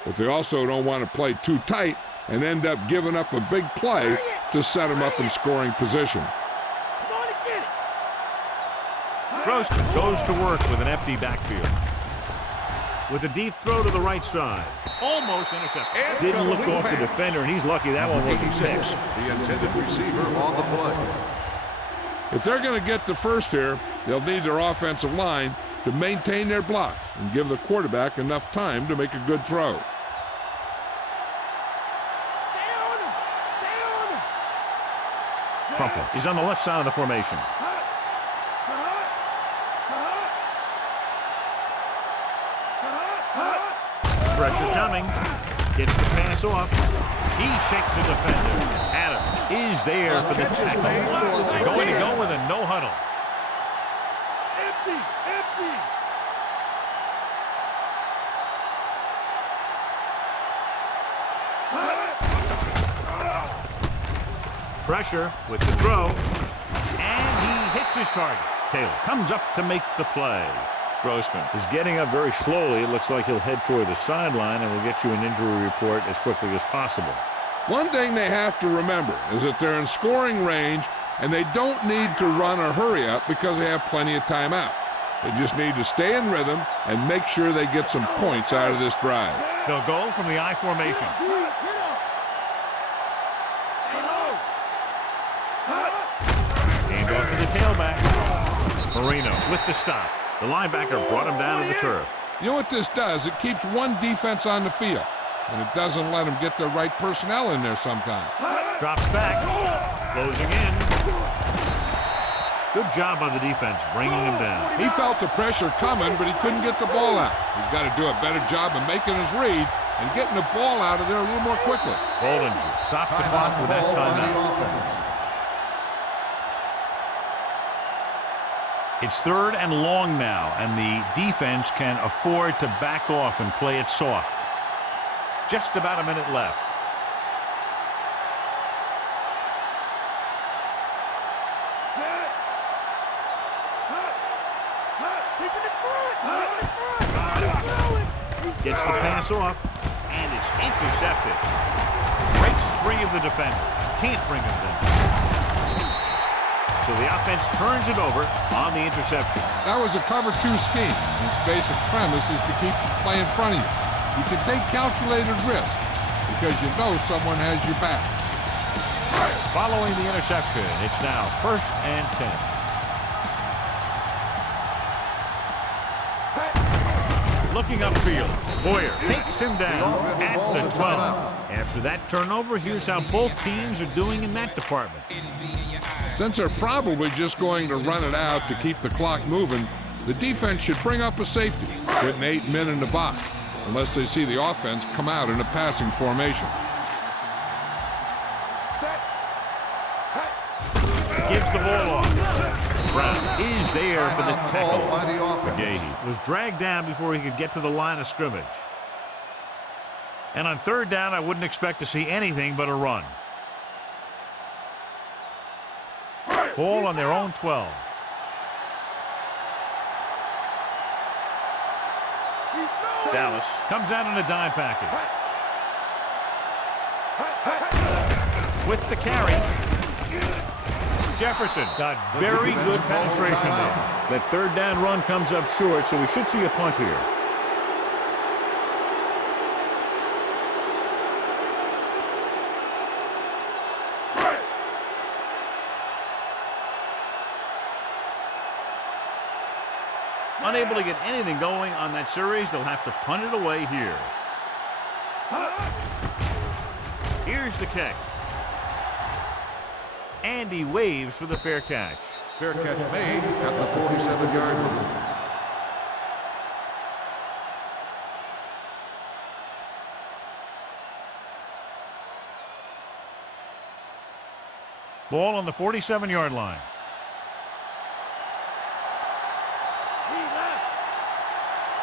But they also don't want to play too tight and end up giving up a big play to set them up in scoring position. Grossman goes to work with an empty backfield. With a deep throw to the right side. Almost intercepted. Didn't look off the defender, and he's lucky that one wasn't six. The intended receiver on the play. If they're going to get the first here, they'll need their offensive line to maintain their blocks and give the quarterback enough time to make a good throw. Crumple is on the left side of the formation. Pressure coming. Gets the pass off. He shakes the defender. Adams is there for the tackle. They're going to go with a no huddle. Empty! Pressure with the throw. And he hits his target. Taylor comes up to make the play. Grossman is getting up very slowly. It looks like he'll head toward the sideline, and we'll get you an injury report as quickly as possible. One thing they have to remember is that they're in scoring range, and they don't need to run or hurry up because they have plenty of timeouts. They just need to stay in rhythm and make sure they get some points out of this drive. They'll go from the I formation. Hand off to the tailback. Marino with the stop. The linebacker brought him down to the turf. You know what this does? It keeps one defense on the field, and it doesn't let them get the right personnel in there sometimes. Drops back. Closing in. Good job by the defense bringing him down. He felt the pressure coming, but he couldn't get the ball out. He's got to do a better job of making his read and getting the ball out of there a little more quickly. Bollinger stops the clock with that timeout. It's 3rd and long now, and the defense can afford to back off and play it soft. Just about a minute left. Gets the pass off, and it's intercepted. Breaks free of the defender. Can't bring him down. So the offense turns it over on the interception. That was a cover 2 scheme. Its basic premise is to keep the play in front of you. You can take calculated risk because you know someone has your back. Following the interception, it's now 1st and 10. Looking upfield, Boyer takes him down at the 12. After that turnover, here's how both teams are doing in that department. Since they're probably just going to run it out to keep the clock moving, the defense should bring up a safety, putting 8 men in the box, unless they see the offense come out in a passing formation. Gives the ball off. Brown is there for the tackle. Gahey was dragged down before he could get to the line of scrimmage. And on 3rd down, I wouldn't expect to see anything but a run. Ball on their own 12. Dallas comes out in a dime package. With the carry. Jefferson got very good penetration there. That 3rd down run comes up short, so we should see a punt here. Unable to get anything going on that series, they'll have to punt it away here. Here's the kick. And he waves for the fair catch. Fair catch made at the 47-yard line. Ball on the 47-yard line.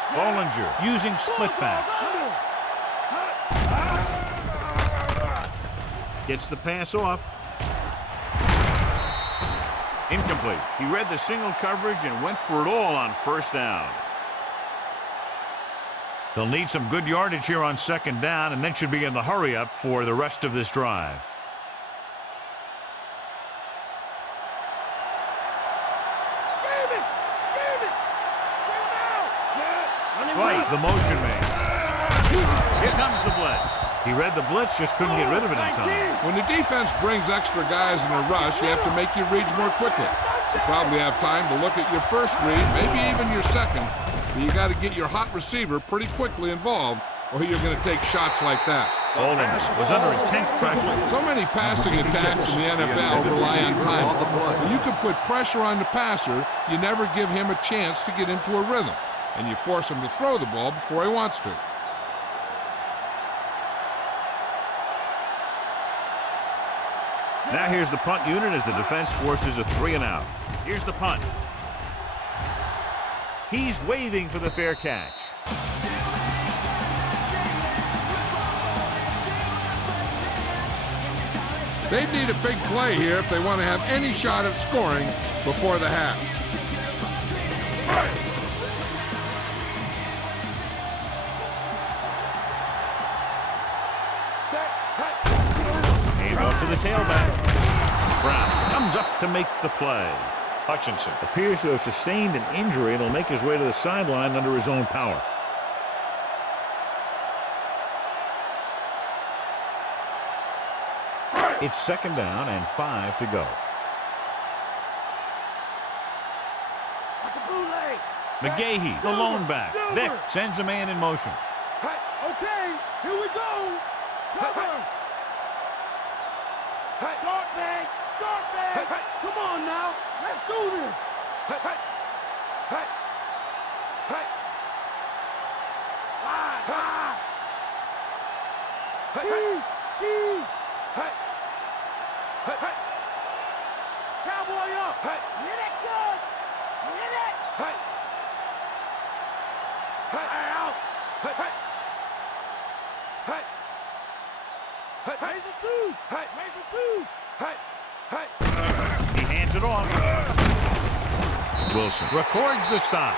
Bollinger using split backs. Gets the pass off. Incomplete. He read the single coverage and went for it all on 1st down. They'll need some good yardage here on 2nd down and then should be in the hurry up for the rest of this drive. Right, the motion man. Here comes the blitz. He read the blitz, just couldn't get rid of it in time. When the defense brings extra guys in a rush, you have to make your reads more quickly. You probably have time to look at your first read, maybe even your second, but you got to get your hot receiver pretty quickly involved, or you're going to take shots like that. Bollinger was under intense pressure. So many passing attacks in the NFL rely on timing. When you can put pressure on the passer, you never give him a chance to get into a rhythm, and you force him to throw the ball before he wants to. Now here's the punt unit as the defense forces a 3-and-out. Here's the punt. He's waving for the fair catch. They need a big play here if they want to have any shot at scoring before the half. Hand off to the tailback. Brown comes up to make the play. Hutchinson appears to have sustained an injury and will make his way to the sideline under his own power. It's 2nd down and 5 to go. McGahee, the lone back. Vick sends a man in motion. Okay, here we go. Cover. Short bag, short bag. Come on now, let's do this. Cowboy up. Get it, Gus. Get it. Out. Raise it two. Raise it two. He hands it off. Wilson records the stop.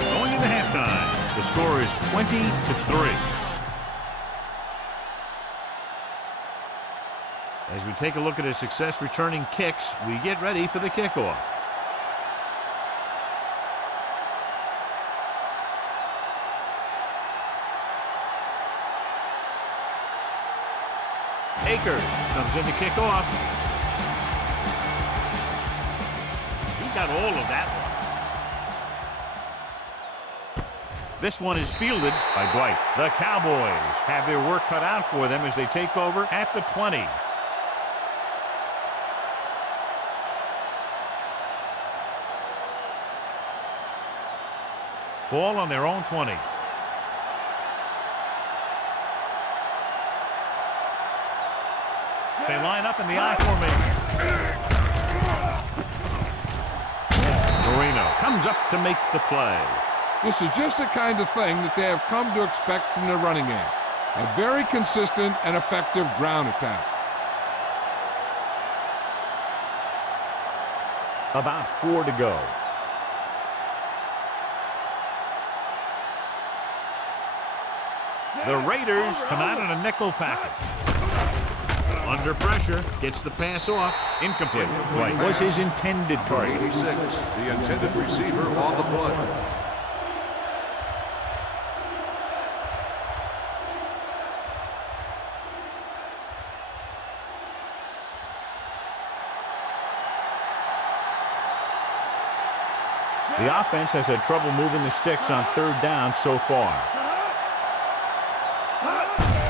Going into halftime, the score is 20-3. As we take a look at his success returning kicks, we get ready for the kickoff. Akers comes in to kick off. He got all of that one. This one is fielded by Dwight. The Cowboys have their work cut out for them as they take over at the 20. Ball on their own 20. They line up in the I formation. Marino comes up to make the play. This is just the kind of thing that they have come to expect from their running game. A very consistent and effective ground attack. About 4 to go. The Raiders come out in a nickel package. Under pressure, gets the pass off. Incomplete. White was his intended target. 86, the intended receiver on the play. The offense has had trouble moving the sticks on 3rd down so far.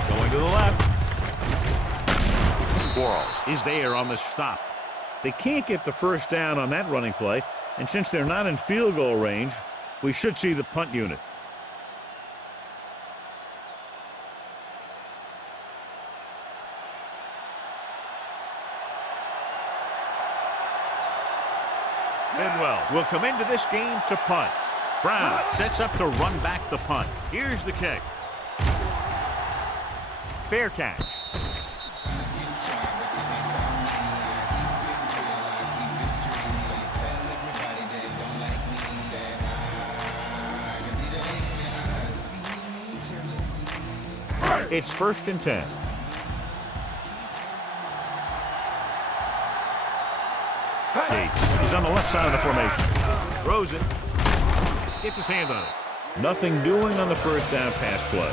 Going to the left. Quarles is there on the stop. They can't get the 1st down on that running play, and since they're not in field goal range, we should see the punt unit. Bidwell will come into this game to punt. Brown sets up to run back the punt. Here's the kick. Fair catch. It's 1st and 10. Gates is on the left side of the formation. Throws it. Gets his hand on it. Nothing doing on the 1st down pass play.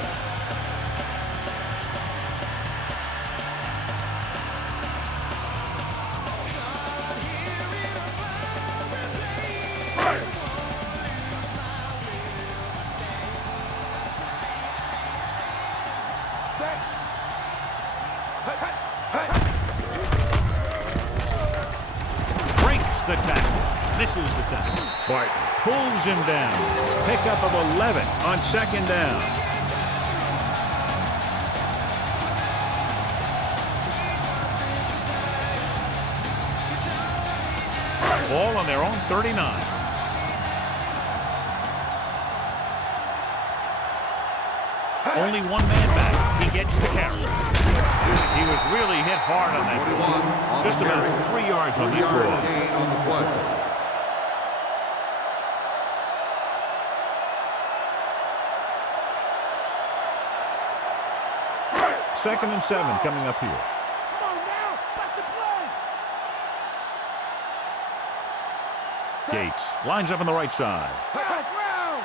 The tackle. Misses the tackle. White pulls him down. Pickup of 11 on second down. Ball on their own 39. Only one man back. He gets the carry. He was really hit hard on that. 21 Just about 3 yards on that draw. Gain on the play. Second and 7 coming up here. Come on now, back to play. Gates lines up on the right side. Ground, ground.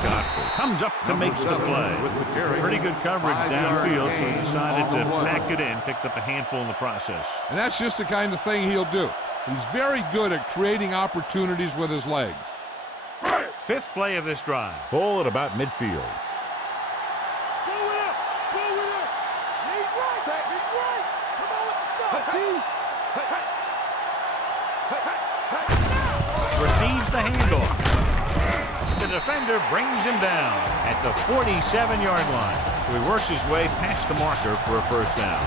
Godfrey comes up to make the play. With the carry. Pretty good coverage 5-yard downfield, so he gain decided on the to play. pack it in, picked up a handful in the process. And that's just the kind of thing he'll do. He's very good at creating opportunities with his legs. Fifth play of this drive. Ball at about midfield. Go with it. Go with it. He's right. He's right. Come on with the stuff, T. Receives the handoff. The defender brings him down at the 47-yard line. So he works his way past the marker for a first down.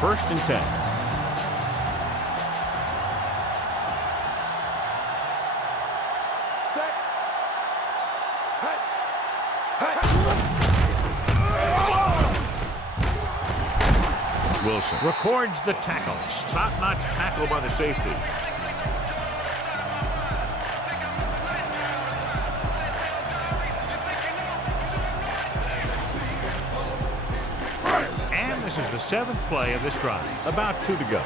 First and 10. Wilson records the tackle. Top-notch tackle by the safety. And this is the 7th play of this drive. About 2 to go.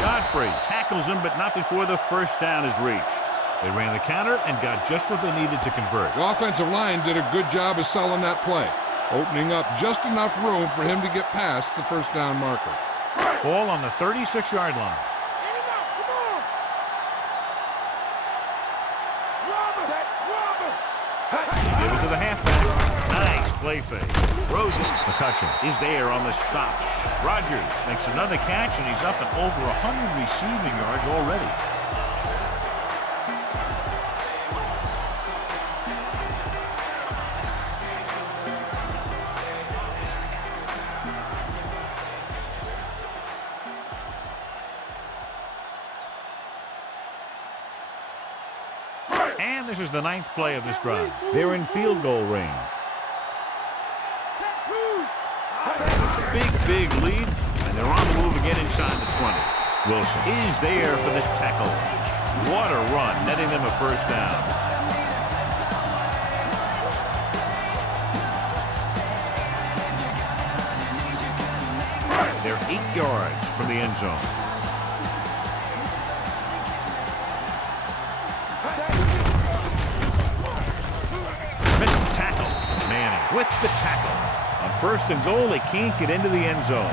Godfrey tackles him, but not before the first down is reached. They ran the counter and got just what they needed to convert. The offensive line did a good job of selling that play, opening up just enough room for him to get past the first down marker. Ball on the 36-yard line. Give it to the halfback. Nice play fake. Rosen, McCutcheon, is there on the stop. Rogers makes another catch, and he's up at over 100 receiving yards already. And this is the 9th play of this drive. They're in field goal range. Big lead, and they're on the move again inside the 20. Wilson is there for the tackle. What a run, netting them a first down. They're 8 yards from the end zone. Missed tackle. Manning with the tackle. On first and goal, they can't get into the end zone.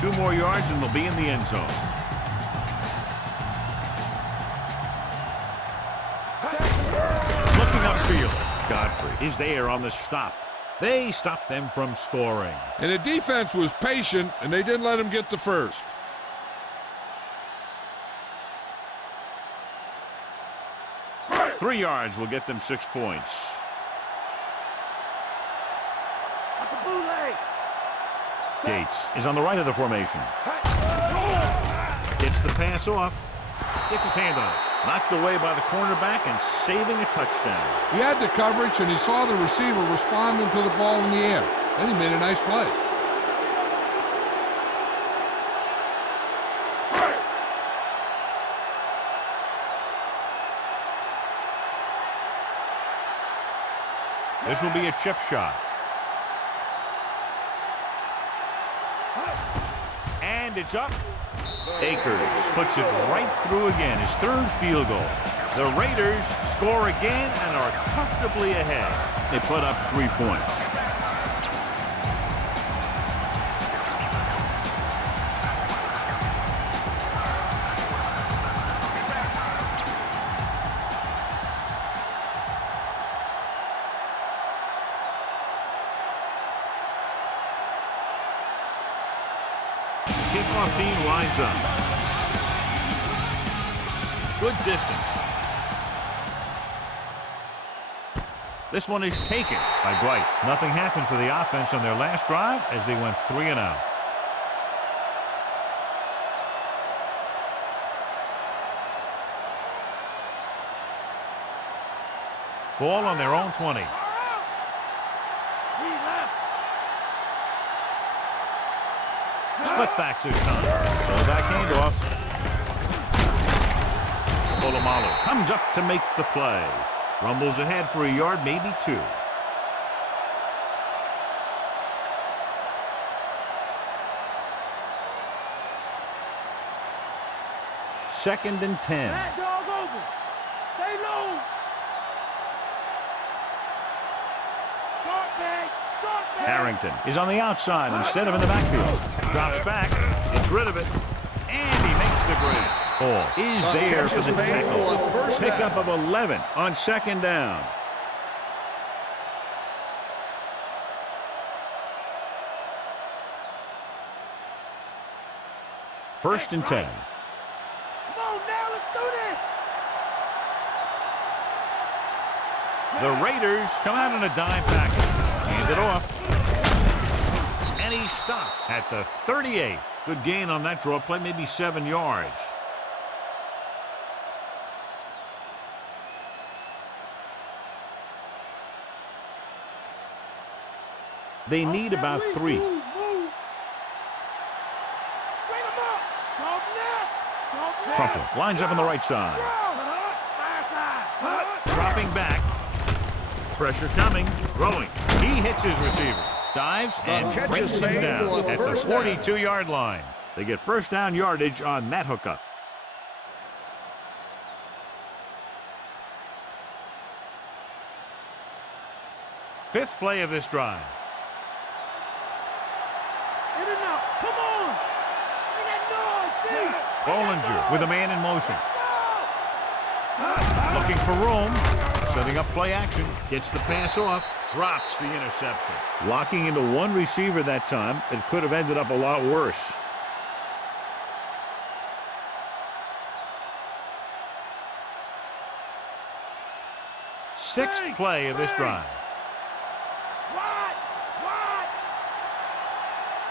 Two more yards and they'll be in the end zone. Looking upfield. Godfrey is there on the stop. They stopped them from scoring. And the defense was patient, and they didn't let him get the first. Three yards will get them 6 points. That's a bootleg. Gates is on the right of the formation. Gets the pass off. Gets his hand on it. Knocked away by the cornerback and saving a touchdown. He had the coverage, and he saw the receiver responding to the ball in the air. Then he made a nice play. This will be a chip shot. And it's up. Akers puts it right through again. His third field goal. The Raiders score again and are comfortably ahead. They put up 3 points. Kickoff team lines up. Good distance. This one is taken by Bright. Nothing happened for the offense on their last drive as they went 3 and out. Ball on their own 20. Split backs this time. Throw back handoff. Polamalu comes up to make the play. Rumbles ahead for a yard, maybe 2. Second and 10. That dog open. Stay low. Short bag. Short bag. Harrington is on the outside instead of in the backfield. Drops back, gets rid of it, and he makes the grab. Ball is there for the tackle. Pickup of 11 on second down. First and 10. Come on now, let's do this. The Raiders come out in a dime package. Hand it off. And he stopped at the 38. Good gain on that draw play, maybe 7 yards. They need about 3. Move. Straight him up. Dog left. Dog left. Crumple lines up on the right side. Fire side. Dropping back. Pressure coming. Throwing. He hits his receiver. Dives and catch brings is him made down for a at the first down. 42-yard line. They get first down yardage on that hookup. Fifth play of this drive. In and out. Come on. Make that noise, dude. Bollinger with a man in motion. Looking for room. Setting up play action. Gets the pass off. Drops the interception. Locking into one receiver that time. It could have ended up a lot worse. Sixth play of this drive. Wide.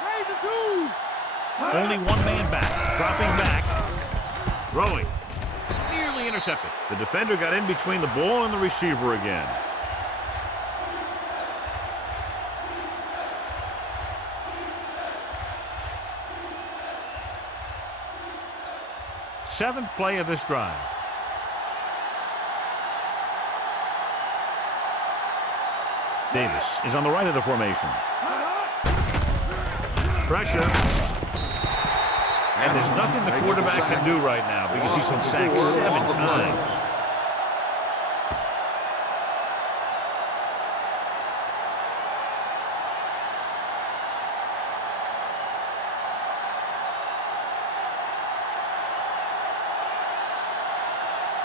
Raise the dude. Only one man back. Dropping back. Throwing. Nearly intercepted. The defender got in between the ball and the receiver again. Seventh play of this drive. Davis is on the right of the formation. Pressure. And there's nothing the quarterback can do right now because he's been sacked 7 times.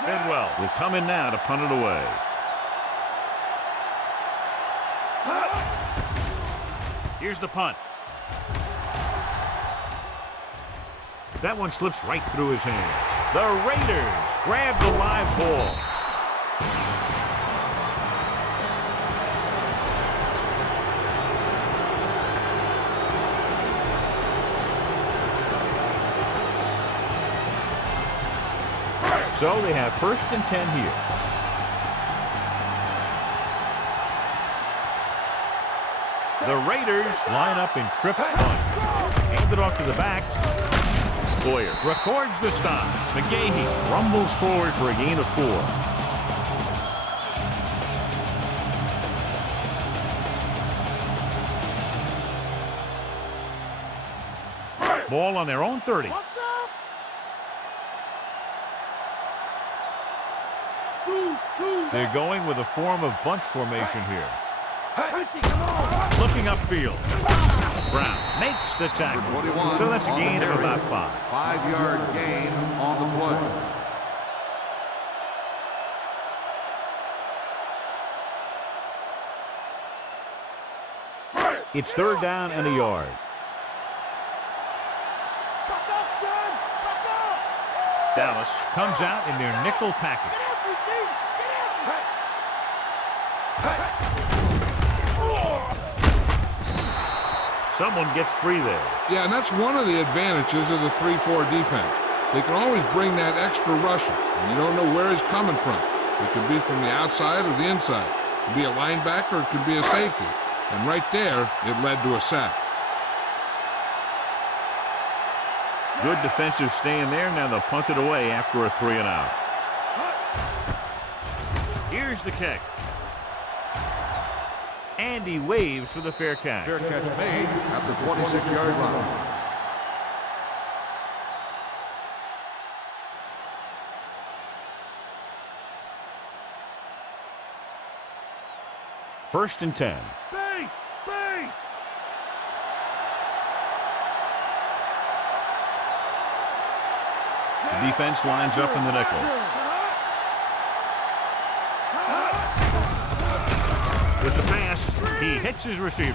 Bedwell will come in now to punt it away. Here's the punt. That one slips right through his hands. The Raiders grab the live ball. So they have first and 10 here. The Raiders line up in trips bunch. Hand it off to the back. Boyer records the stop. McGahee rumbles forward for a gain of 4. Ball on their own 30. They're going with a form of bunch formation here. Richie, come on. Looking upfield. Brown makes the tackle. Number 21 So that's a on the gain of carry. about 5. 5-yard gain on the play. It's 3rd down and a yard. Back up, son. Back up. Dallas comes out in their nickel package. Get after it, D. Get after it. Someone gets free there. Yeah, and that's one of the advantages of the 3-4 defense. They can always bring that extra rusher, and you don't know where he's coming from. It could be from the outside or the inside. It could be a linebacker, it could be a safety. And right there, it led to a sack. Good defensive stand there. Now they'll punt it away after a 3-and-out. Here's the kick. And he waves for the fair catch. Fair catch made at the 26-yard line. First and 10. Base. Base. The defense lines up in the nickel. With the pass, he hits his receiver.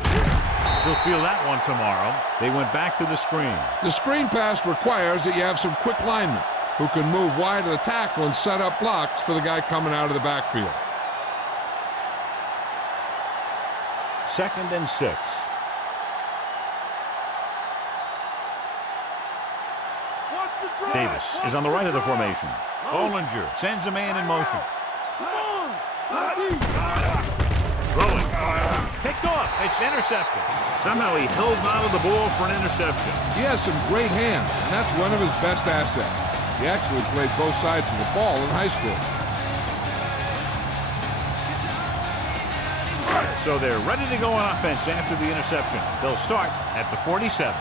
He'll feel that one tomorrow. They went back to the screen. The screen pass requires that you have some quick linemen who can move wide of the tackle and set up blocks for the guy coming out of the backfield. 2nd and 6. Watch the drive. Davis is on the right of the formation. Bollinger sends a man in motion. Come on. Throwing. Picked off. It's intercepted. Somehow he held on to the ball for an interception. He has some great hands, and that's one of his best assets. He actually played both sides of the ball in high school. So they're ready to go on offense after the interception. They'll start at the 47th.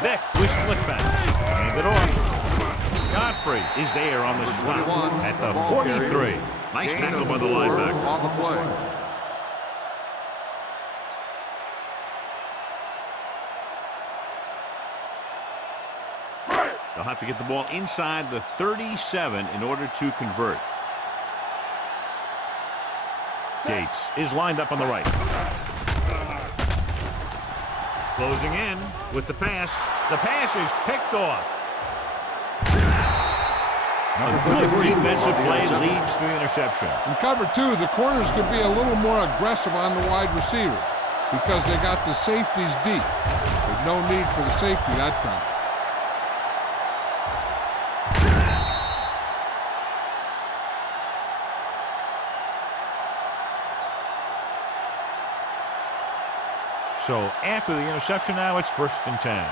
Vick with split back. Hand it off. Godfrey is there on the stop at the 43. Nice tackle by the linebacker. On the play. They'll have to get the ball inside the 37 in order to convert. Gates is lined up on the right. Closing in with the pass. The pass is picked off. A good defensive play leads to the interception. In cover 2, the corners can be a little more aggressive on the wide receiver because they got the safeties deep. There's no need for the safety that time. So after the interception now, it's 1st and 10.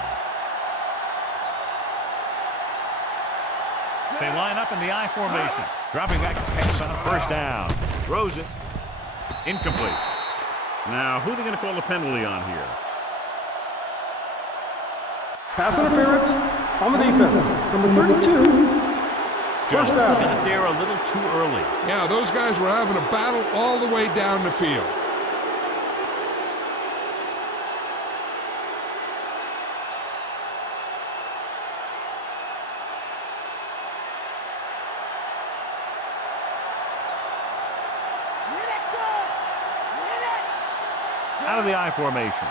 They line up in the I formation. Dropping back to pass on a 1st down. Throws it. Incomplete. Now, who are they going to call the penalty on here? Pass interference on the defense. Number 32. First down. Got there a little too early. Yeah, those guys were having a battle all the way down the field. Out of the I formation.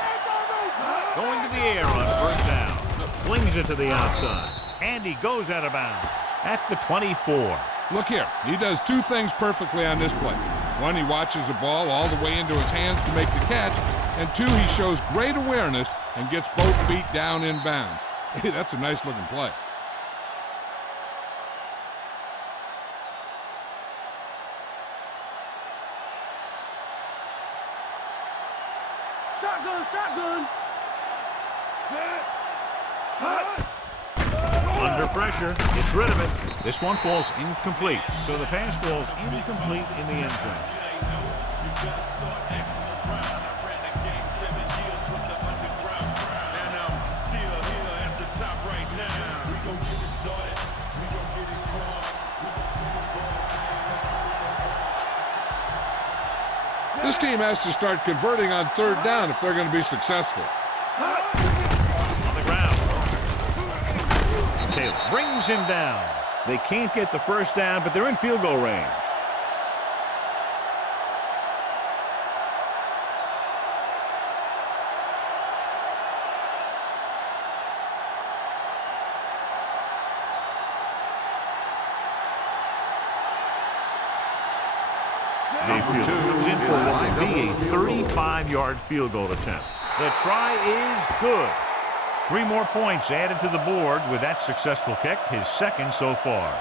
Going to the air on 1st down. Flings it to the outside. And he goes out of bounds at the 24. Look here. He does 2 things perfectly on this play. 1, he watches the ball all the way into his hands to make the catch. And 2, he shows great awareness and gets both feet down in bounds. Hey, that's a nice looking play. Shotgun, shotgun. Set. Under pressure, gets rid of it. This one falls incomplete. So the pass falls incomplete in the end zone. team has to start converting on third down if they're going to be successful. On the ground. Taylor brings him down. They can't get the first down, but they're in field goal range. Jay Field comes in for what will be a 35-yard field goal attempt. The try is good. 3 more points added to the board with that successful kick, his second so far.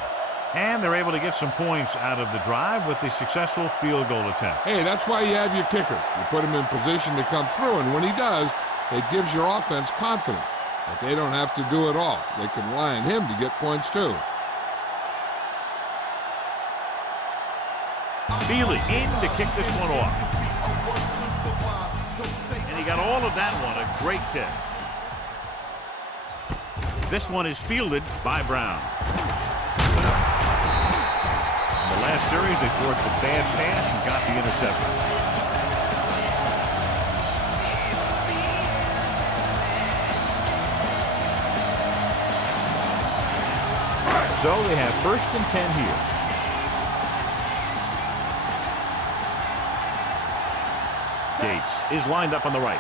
And they're able to get some points out of the drive with the successful field goal attempt. Hey, that's why you have your kicker. You put him in position to come through, and when he does, it gives your offense confidence that they don't have to do it all. They can rely on him to get points too. Feely in to kick this one off. And he got all of that one, a great kick. This one is fielded by Brown. In the last series, they forced a bad pass and got the interception. So they have 1st and 10 here. Gates is lined up on the right.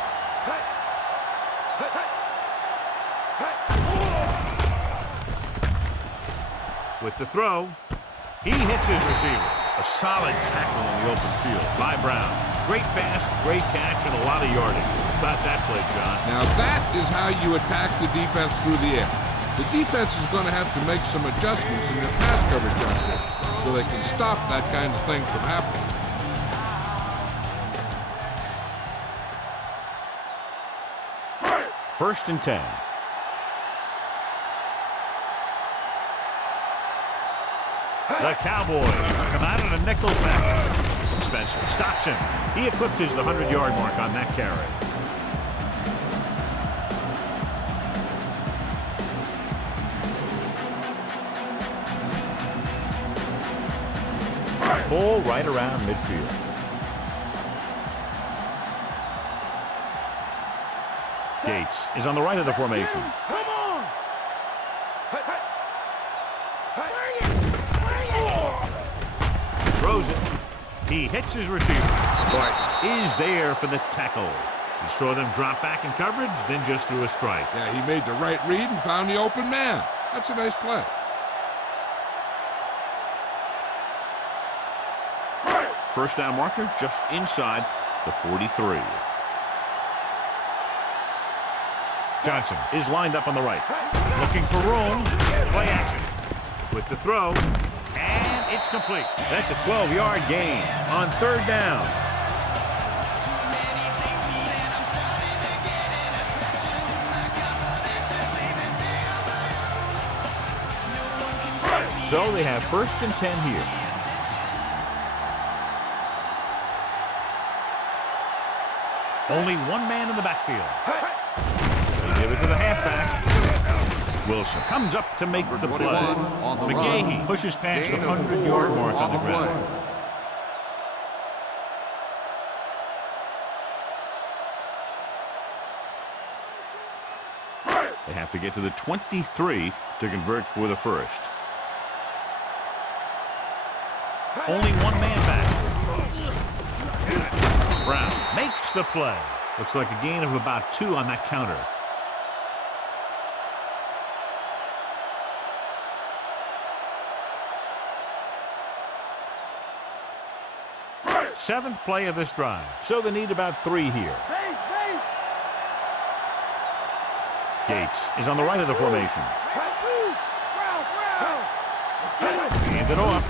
With the throw, he hits his receiver. A solid tackle in the open field by Brown. Great pass, great catch, and a lot of yardage. About that play, John. Now that is how you attack the defense through the air. The defense is going to have to make some adjustments in their pass coverage out there so they can stop that kind of thing from happening. First and 10. The Cowboys come out in a nickel package. Spencer stops him. He eclipses the 100-yard mark on that carry. Ball right around midfield. Gates is on the right of the formation. Come on! Throws it. He hits his receiver. Bart is there for the tackle. He saw them drop back in coverage, then just threw a strike. Yeah, he made the right read and found the open man. That's a nice play. First down marker just inside the 43. Johnson is lined up on the right. Looking for room. Play action. With the throw. And it's complete. That's a 12-yard gain on 3rd down. So they have 1st and 10 here. Only one man in the backfield. They give it to the halfback. Wilson comes up to make the play. McGahee pushes past the 100-yard mark on the ground. They have to get to the 23 to convert for the first. Only one man back. Brown makes the play. Looks like a gain of about 2 on that counter. Seventh play of this drive. So they need about 3 here. Gates is on the right of the formation. Hand it off.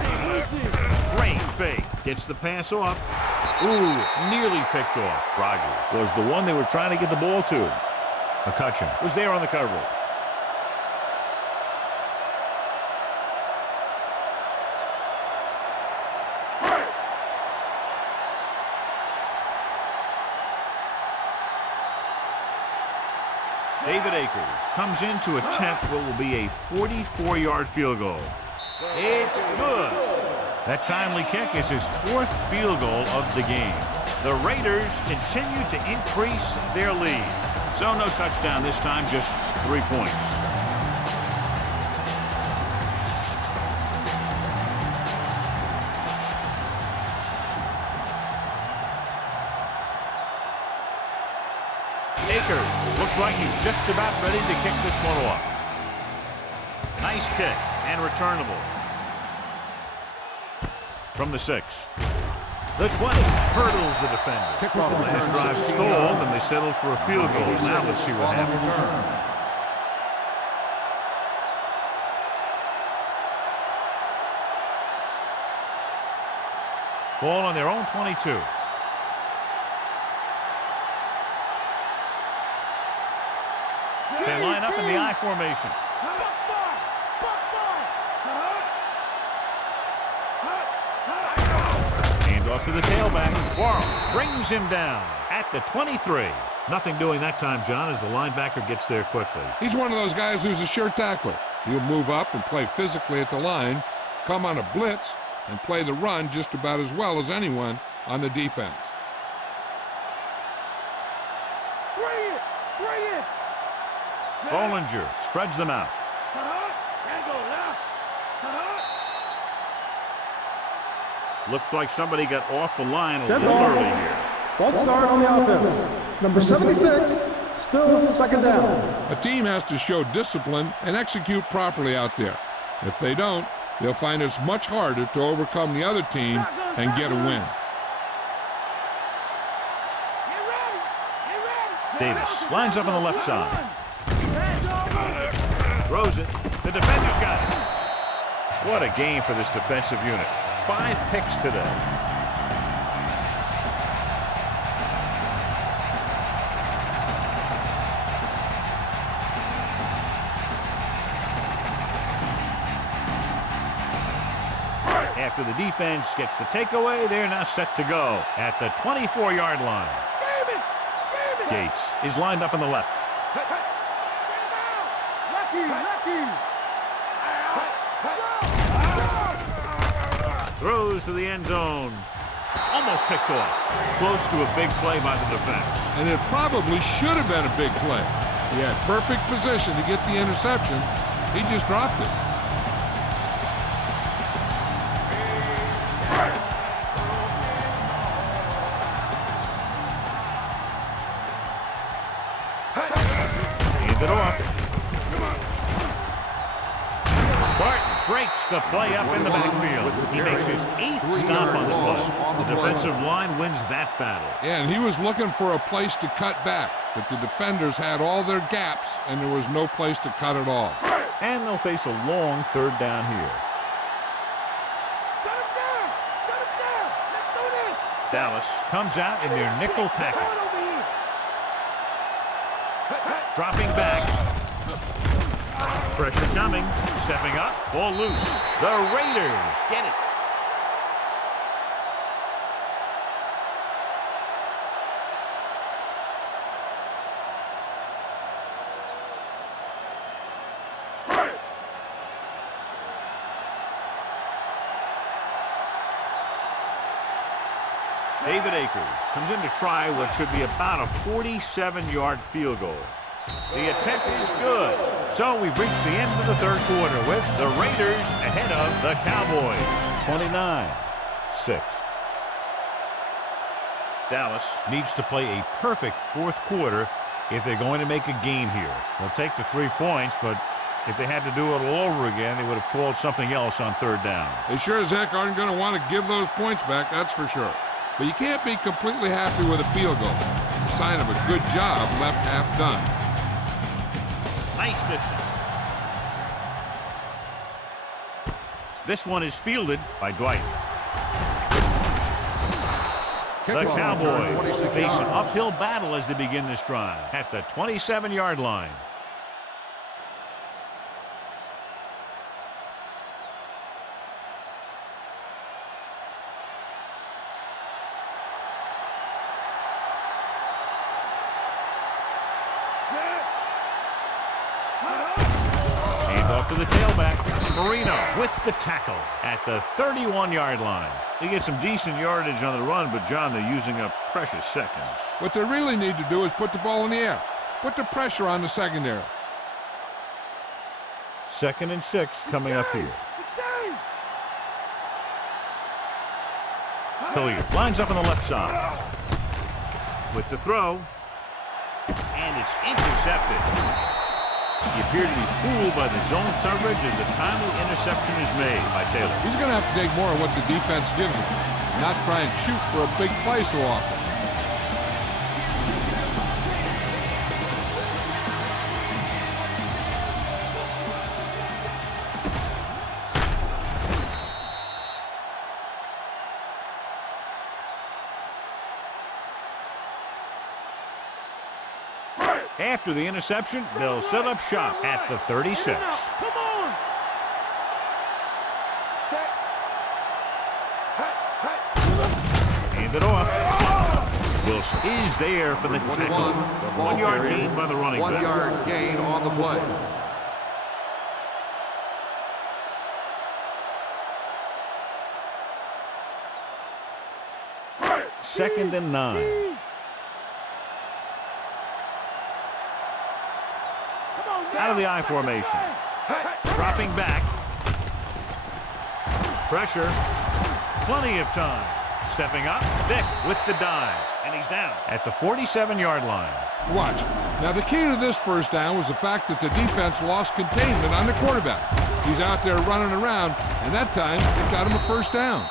Great fake. Gets the pass off. Ooh, nearly picked off. Rogers was the one they were trying to get the ball to. McCutcheon was there on the coverage. David Akers comes in to attempt what will be a 44-yard field goal. It's good. That timely kick is his 4th field goal of the game. The Raiders continue to increase their lead. So no touchdown this time, just 3 points. Akers looks like he's just about ready to kick this one off. Nice kick and returnable. From the 6. The 20 hurdles the defender. Kickoff The last drive stalled, and they settled for a field goal. Now let's see what happens. Ball on their own 22. They line up in the I formation. Off to the tailback. Warren brings him down at the 23. Nothing doing that time, John, as the linebacker gets there quickly. He's one of those guys who's a sure tackler. He'll move up and play physically at the line, come on a blitz, and play the run just about as well as anyone on the defense. Bring it! Bring it! Bollinger spreads them out. Looks like somebody got off the line a Dead little ball. early here. False start on the offense. Number 76, still second down. A team has to show discipline and execute properly out there. If they don't, they'll find it's much harder to overcome the other team and get a win. Davis lines up on the left side. Throws it. The defender's got it. What a game for this defensive unit. 5 picks today. After the defense gets the takeaway, they're now set to go at the 24-yard line. Gates is lined up on the left. Throws to the end zone. Almost picked off. Close to a big play by the defense. And it probably should have been a big play. He had perfect position to get the interception. He just dropped it. Hand it off. Barton breaks the play up in the backfield. He makes his 8th stop on the play. The defensive line wins that battle. Yeah, and he was looking for a place to cut back, but the defenders had all their gaps, and there was no place to cut at all. And they'll face a long 3rd down here. Dallas comes out in their nickel package. Dropping back. Pressure coming. Stepping up. Ball loose. The Raiders get it. David Akers comes in to try what should be about a 47-yard field goal. The attempt is good. So we've reached the end of the 3rd quarter with the Raiders ahead of the Cowboys. 29-6. Dallas needs to play a perfect 4th quarter if they're going to make a game here. They'll take the 3 points, but if they had to do it all over again, they would have called something else on 3rd down. They sure as heck aren't going to want to give those points back, that's for sure. But you can't be completely happy with a field goal. A sign of a good job left half done. Nice distance. This one is fielded by Dwight. The Cowboys face an uphill battle as they begin this drive at the 27-yard line. To the tailback, Marino with the tackle at the 31-yard line. They get some decent yardage on the run, but John, they're using up precious seconds. What they really need to do is put the ball in the air. Put the pressure on the secondary. 2nd and 6 coming up here. Hilliard lines up on the left side. With the throw. And it's intercepted. He appeared to be fooled by the zone coverage as the timely interception is made by Taylor. He's going to have to take more of what the defense gives him, not try and shoot for a big play so often. After the interception, they'll set up shop at the 36. Come on! Hand it off. Wilson is there for the 21, tackle. the ball 1 yard carrier. gain by the running 1 back. yard gain on the play. Second and 9. Out of the I formation. Dropping back. Pressure. Plenty of time. Stepping up. Vick with the dive. And he's down at the 47-yard line. Watch. Now, the key to this first down was the fact that the defense lost containment on the quarterback. He's out there running around, and that time it got him a first down.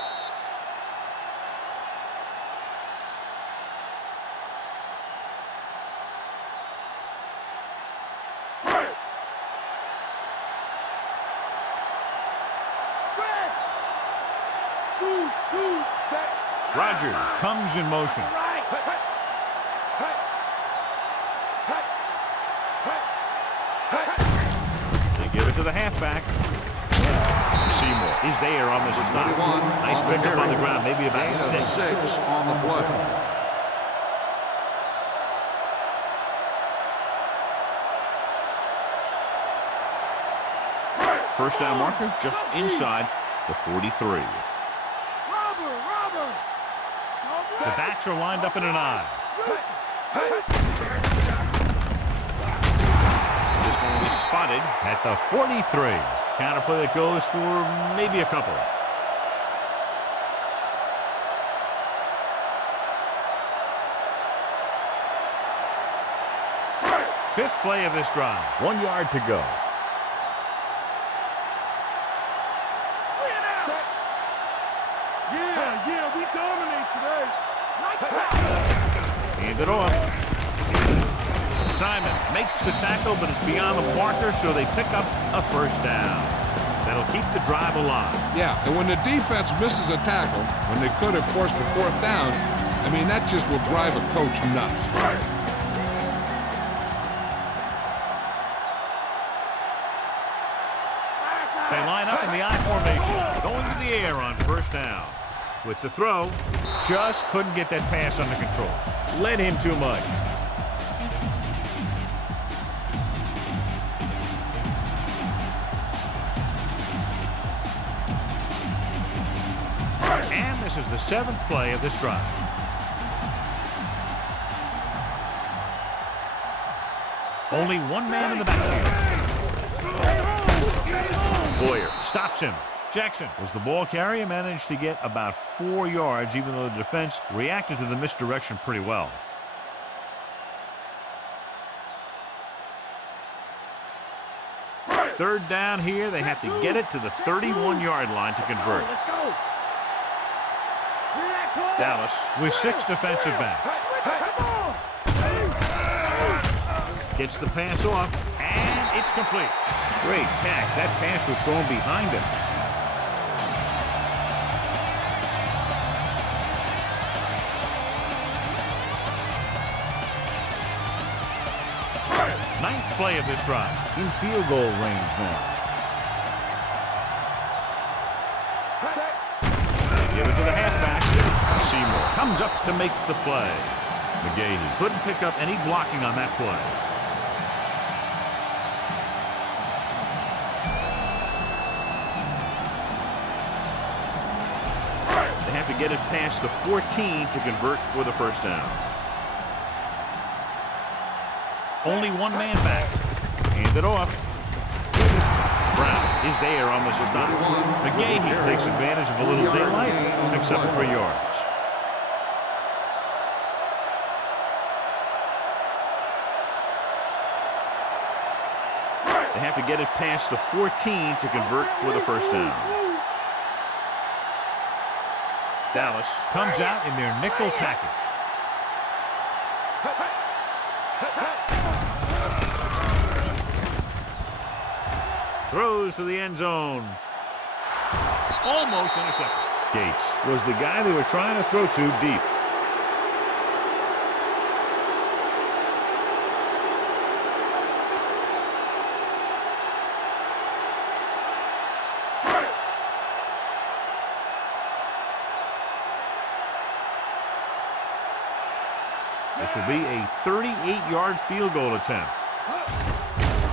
Rodgers comes in motion. They give it to the halfback. Seymour is there on the stop. Nice pickup on the ground, maybe about 6. 6 on the play. First down marker just inside the 43. The backs are lined up in an I. This one will be spotted at the 43. Counterplay that goes for maybe a couple. Fifth play of this drive. 1 yard to go. Yeah, we dominate today. Hand it off. Simon makes the tackle, but it's beyond the marker, so they pick up a first down. That'll keep the drive alive. Yeah, and when the defense misses a tackle, when they could have forced a fourth down, I mean, that just will drive a coach nuts. They line up in the I formation, going to the air on first down. With the throw, just couldn't get that pass under control. Led him too much. And this is the 7th play of this drive. Only one man in the backfield. Boyer stops him. Jackson was the ball carrier, managed to get about 4 yards, even though the defense reacted to the misdirection pretty well. Third down here, they have to get it to the 31-yard line to convert. Dallas with 6 defensive backs. Gets the pass off, and it's complete. Great catch. That pass was thrown behind him. Ninth play of this drive. In field goal range now. They give it to the halfback. Seymour comes up to make the play. McGahee couldn't pick up any blocking on that play. They have to get it past the 14 to convert for the first down. Only one man back. Hand it off. Brown is there on the stop. McGahee takes advantage of a little daylight, picks up 3 yards. They have to get it past the 14 to convert for the first down. Dallas comes out in their nickel package. Throws to the end zone. Almost intercepted. Gates was the guy they were trying to throw to deep. This will be a 38-yard field goal attempt.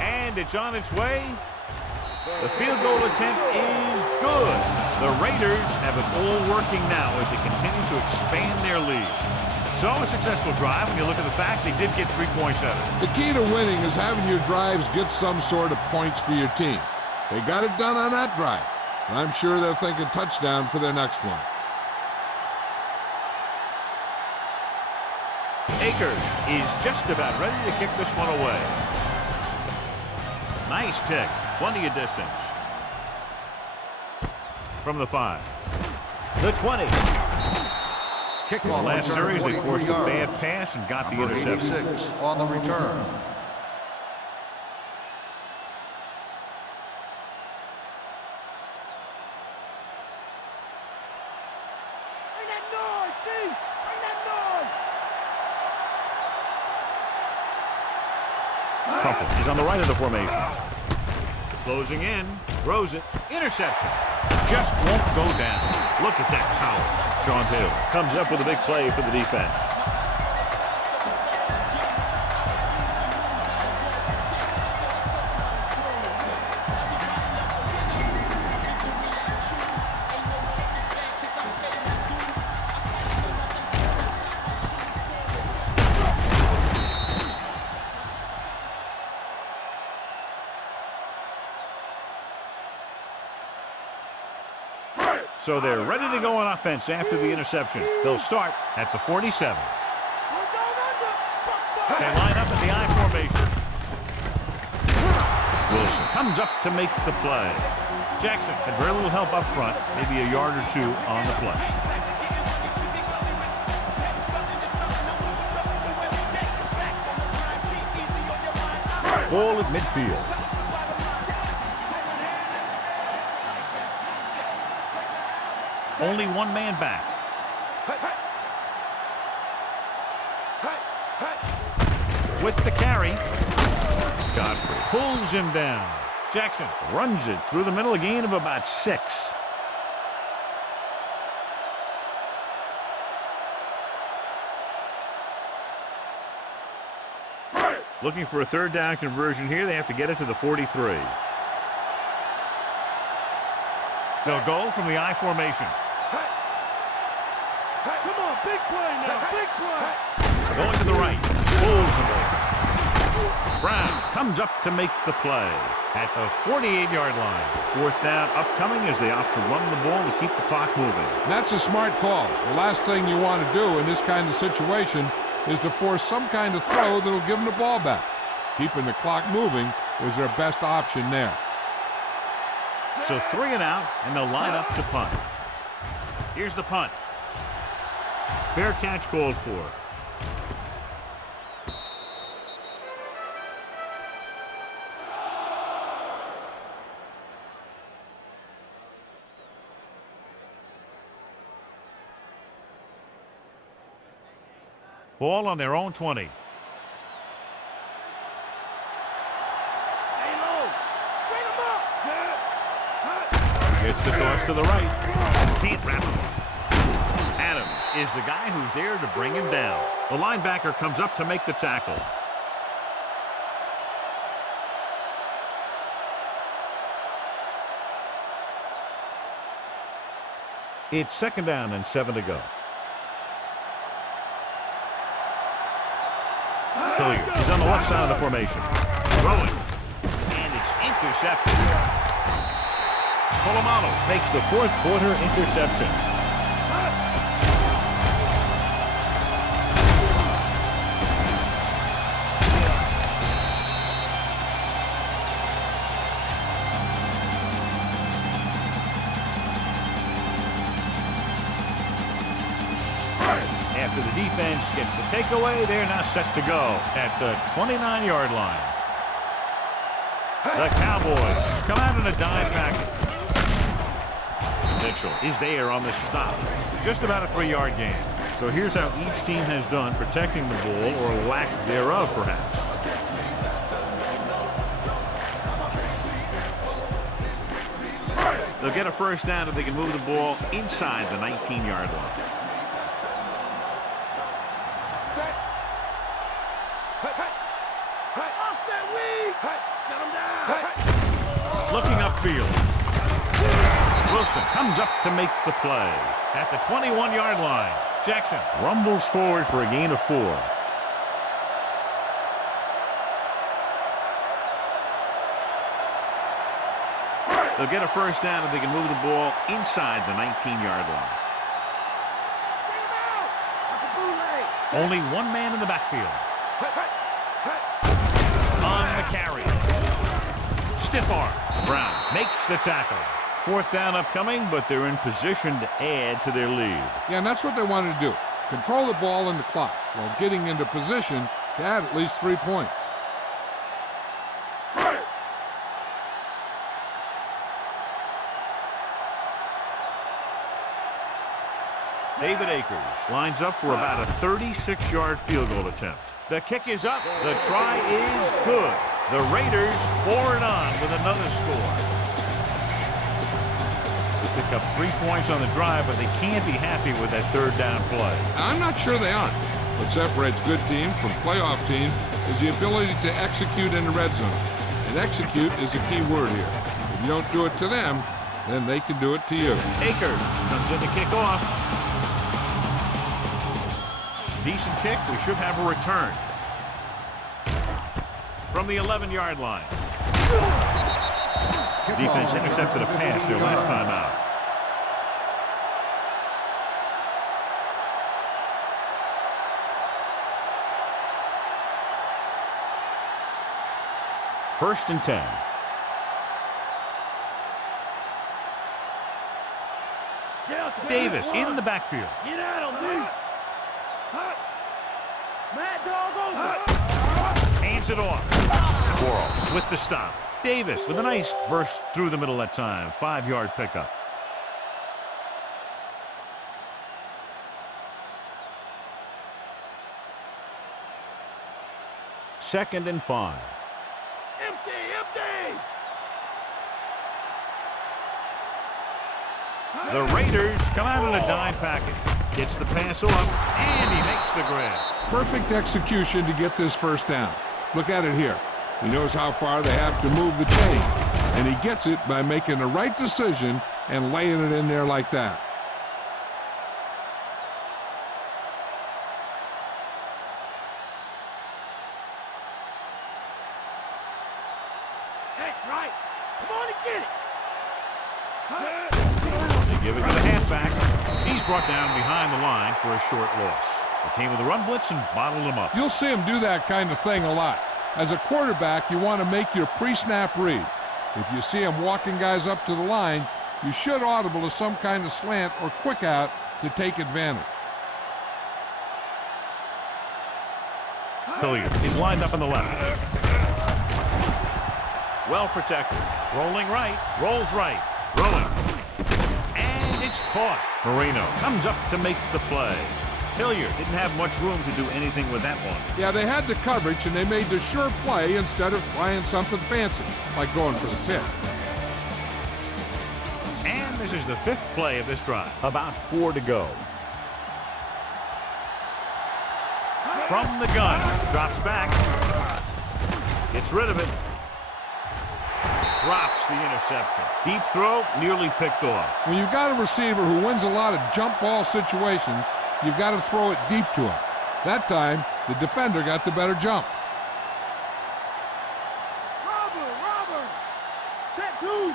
And it's on its way. The field goal attempt is good. The Raiders have it all working now as they continue to expand their lead. So a successful drive when you look at the fact they did get 3 points out of it. The key to winning is having your drives get some sort of points for your team. They got it done on that drive. And I'm sure they're thinking touchdown for their next one. Akers is just about ready to kick this one away. Nice kick. Plenty of distance. From the 5. The 20. Kickoff Last series, they forced a bad pass and got the interception. 86 on the return. Bring that noise, Steve! Bring that noise! Crumpet is on the right of the formation. Closing in, throws it, interception. Just won't go down. Look at that power. Sean Taylor comes up with a big play for the defense. So they're ready to go on offense after the interception. They'll start at the 47. They line up in the I formation. Wilson comes up to make the play. Jackson had very little help up front, maybe a yard or 2 on the play. Ball at midfield. Only one man back. With the carry. Godfrey pulls him down. Jackson runs it through the middle, a gain of about 6. Looking for a 3rd down conversion here. They have to get it to the 43. They'll go from the I formation. Come on, big play now, big play. Going to the right. Pulls him over. Brown comes up to make the play at the 48-yard line. 4th down upcoming as they opt to run the ball to keep the clock moving. That's a smart call. The last thing you want to do in this kind of situation is to force some kind of throw that'll give them the ball back. Keeping the clock moving was their best option there. So 3 and out, and they'll line up to punt. Here's the punt. Fair catch called for. Ball on their own 20. Gets the toss to the right. Can't wrap him up. Adams is the guy who's there to bring him down. The linebacker comes up to make the tackle. It's 2nd down and 7 to go. Hilliard is on the left side of the formation. Throwing. And it's intercepted. Polamalu makes the 4th quarter interception. After the defense gets the takeaway, they're now set to go at the 29-yard line. The Cowboys come out in a dime package. Mitchell is there on the stop. Just about a 3-yard gain. So here's how each team has done protecting the ball, or lack thereof, perhaps. They'll get a first down if they can move the ball inside the 19-yard line. Looking upfield. Wilson comes up to make the play. At the 21-yard line, Jackson rumbles forward for a gain of 4. They'll get a first down if they can move the ball inside the 19-yard line. Only one man in the backfield. On the carry. Stiff arm. Brown makes the tackle. 4th down upcoming, but they're in position to add to their lead. Yeah, and that's what they wanted to do. Control the ball and the clock while getting into position to add at least 3 points. David Akers lines up for about a 36-yard field goal attempt. The kick is up. The try is good. The Raiders forward on with another score. They pick up 3 points on the drive, but they can't be happy with that 3rd down play. I'm not sure they aren't. What separates good teams from playoff teams is the ability to execute in the red zone. And execute is a key word here. If you don't do it to them, then they can do it to you. Akers comes in to kick off. Decent kick. We should have a return. From the 11-yard line. Defense intercepted a pass their last time out. First and 10. Davis in the backfield. Get out of me. Mad dog over. Hands it off. Quarles with the stop. Davis with a nice burst through the middle that time. 5-yard pickup. Second and 5. Empty. The Raiders come out in a dime package. Gets the pass off, and he makes the grab. Perfect execution to get this first down. Look at it here. He knows how far they have to move the chain, and he gets it by making the right decision and laying it in there like that. That's right. Come on and get it. They give it to the halfback. He's brought down behind the line for a short loss. They came with a run blitz and bottled him up. You'll see him do that kind of thing a lot. As a quarterback, you want to make your pre-snap read. If you see him walking guys up to the line, you should audible to some kind of slant or quick out to take advantage. Hilliard is lined up on the left. Well protected. Rolling right. Rolls right. Throwing. And it's caught. Marino comes up to make the play. Hilliard didn't have much room to do anything with that one. Yeah, they had the coverage, and they made the sure play instead of trying something fancy, like going for the pick. And this is the 5th play of this drive. About 4 to go. From the gun. Drops back. Gets rid of it. drops the interception. Deep throw, nearly picked off. When you've got a receiver who wins a lot of jump ball situations, you've got to throw it deep to him. That time, the defender got the better jump. Robert! Check two!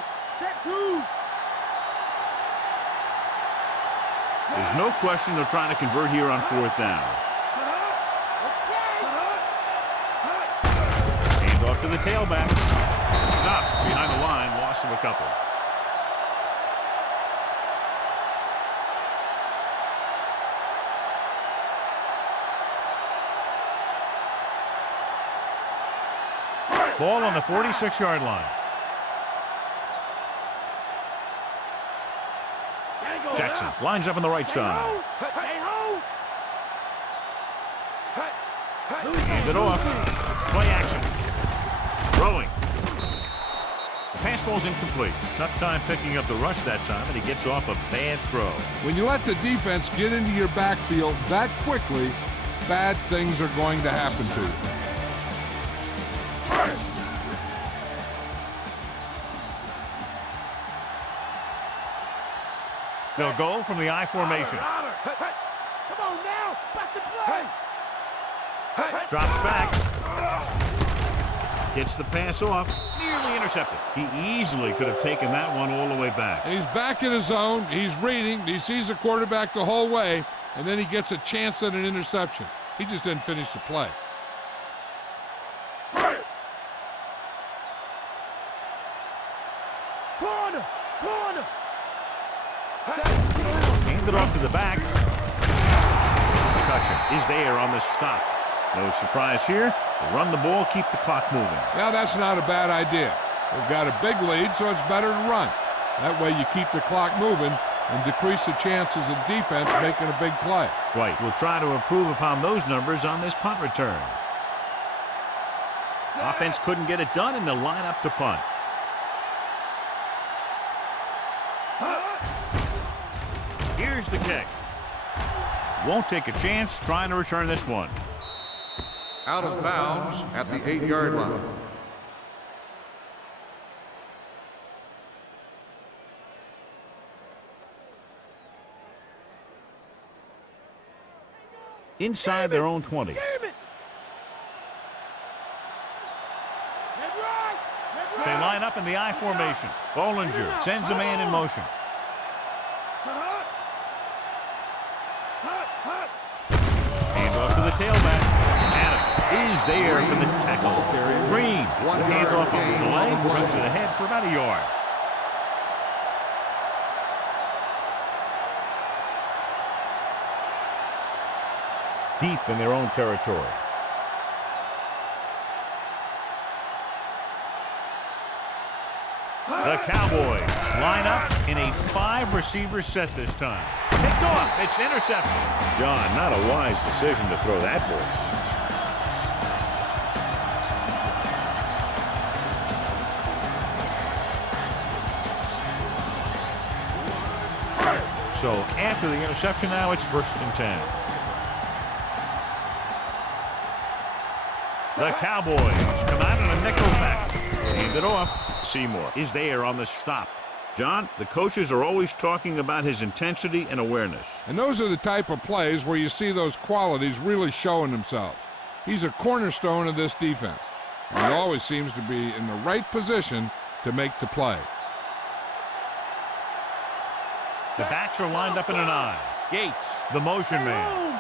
There's no question they're trying to convert here on 4th down. Hand off to the tailback. Stopped behind the line, loss of a couple. Ball on the 46-yard line. Jackson lines up on the right side. Hand it off. Play action. Throwing. The pass ball's incomplete. Tough time picking up the rush that time, and he gets off a bad throw. When you let the defense get into your backfield that quickly, bad things are going to happen to you. They'll go from the I formation. Come on now, bust the play. Drops back. Gets the pass off. Nearly intercepted. He easily could have taken that one all the way back. And he's back in his zone. He's reading. He sees the quarterback the whole way, and then he gets a chance at an interception. He just didn't finish the play. Corner! Hand it off to the back. McCutcheon is there on the stop. No surprise here. They run the ball, keep the clock moving. Now that's not a bad idea. They've got a big lead, so it's better to run. That way you keep the clock moving and decrease the chances of defense making a big play. Right. We'll try to improve upon those numbers on this punt return. Offense couldn't get it done, and they'll line up to punt. Here's the kick. Won't take a chance trying to return this one. Out of bounds at the 8-yard line. Inside their own 20. They line up in the I formation. Bollinger sends a man in motion. Hand off to the tailback. Adams is there for the tackle. Green gets the handoff on the leg, runs it ahead for about a yard. Deep in their own territory. The Cowboys line up in a 5-receiver set this time. Picked off. It's intercepted. John, not a wise decision to throw that ball. So after the interception now, it's 1st and 10. The Cowboys come out in a nickel pack. Hand it off. Seymour is there on the stop. John, the coaches are always talking about his intensity and awareness. And those are the type of plays where you see those qualities really showing themselves. He's a cornerstone of this defense. And he always seems to be in the right position to make the play. The backs are lined up in an I. Gates, the motion man.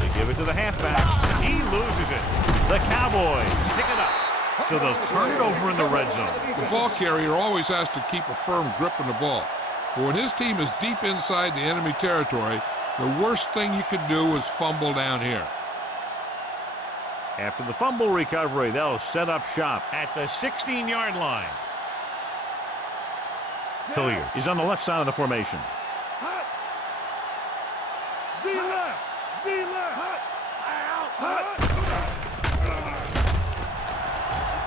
They give it to the halfback. He loses it. The Cowboys pick it up. So they'll turn it over in the red zone. The ball carrier always has to keep a firm grip on the ball. But when his team is deep inside the enemy territory, the worst thing you can do is fumble down here. After the fumble recovery, they'll set up shop at the 16-yard line. Hilliard is on the left side of the formation.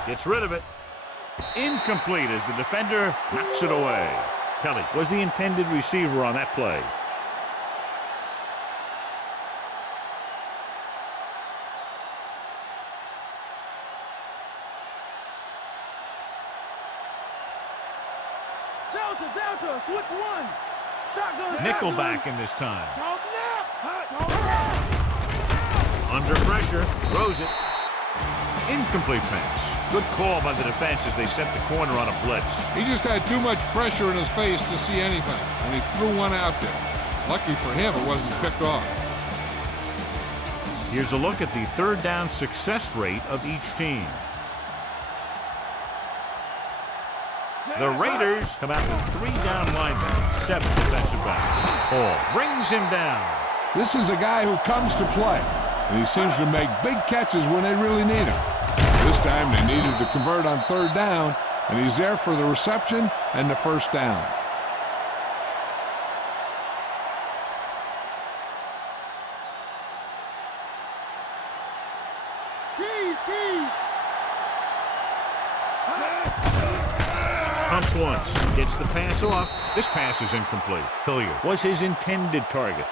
Gets rid of it. Incomplete as the defender knocks it away. Kelly was the intended receiver on that play. Delta, switch one. Shotgun. Nickelback in this time. Talk now. Under pressure, throws it. Incomplete pass. Good call by the defense as they set the corner on a blitz. He just had too much pressure in his face to see anything, and he threw one out there. Lucky for him, it wasn't picked off. Here's a look at the third down success rate of each team. The Raiders come out with 3 down linemen and 7 defensive backs. Hall brings him down. This is a guy who comes to play, and he seems to make big catches when they really need him. This time they needed to convert on 3rd down, and he's there for the reception and the 1st down. Pumps once, gets the pass off. This pass is incomplete. Hilliard was his intended target.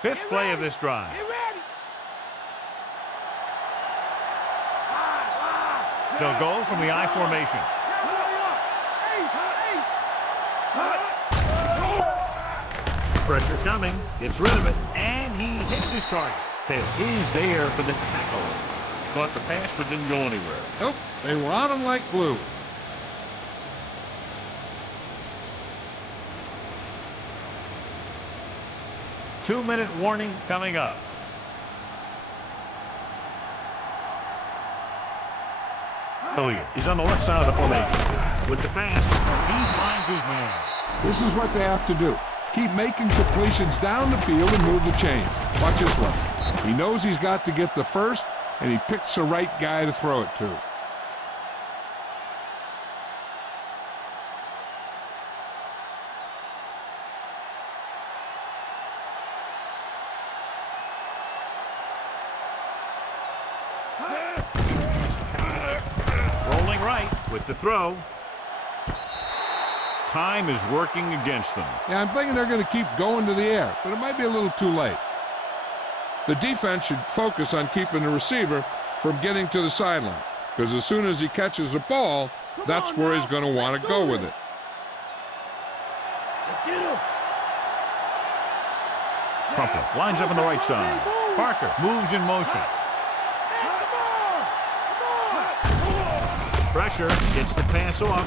Fifth play of this drive. They'll go from the I formation. Pressure coming, gets rid of it, and he hits his target. Taylor is there for the tackle. Caught the pass but didn't go anywhere. Nope, they were on him like glue. Two-minute warning coming up. Hilliard is on the left side of the formation. With the pass, he finds his man. This is what they have to do. Keep making completions down the field and move the chains. Watch this one. He knows he's got to get the first, and he picks the right guy to throw it to. Rolling right with the throw. Time is working against them. Yeah, I'm thinking they're going to keep going to the air, but it might be a little too late. The defense should focus on keeping the receiver from getting to the sideline, because as soon as he catches the ball, that's where he's going to want to go with it. Let's get him. Crumpler lines up on the right side. Parker moves in motion. Pressure, gets the pass off,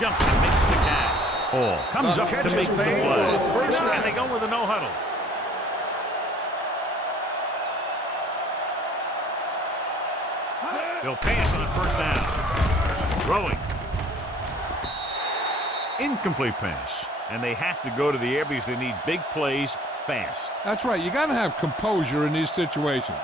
jumps and makes the catch. Hall comes up to make the play, and they go with a no huddle. They'll pass on 1st down. Throwing. Incomplete pass. And they have to go to the air because they need big plays fast. That's right. You got to have composure in these situations.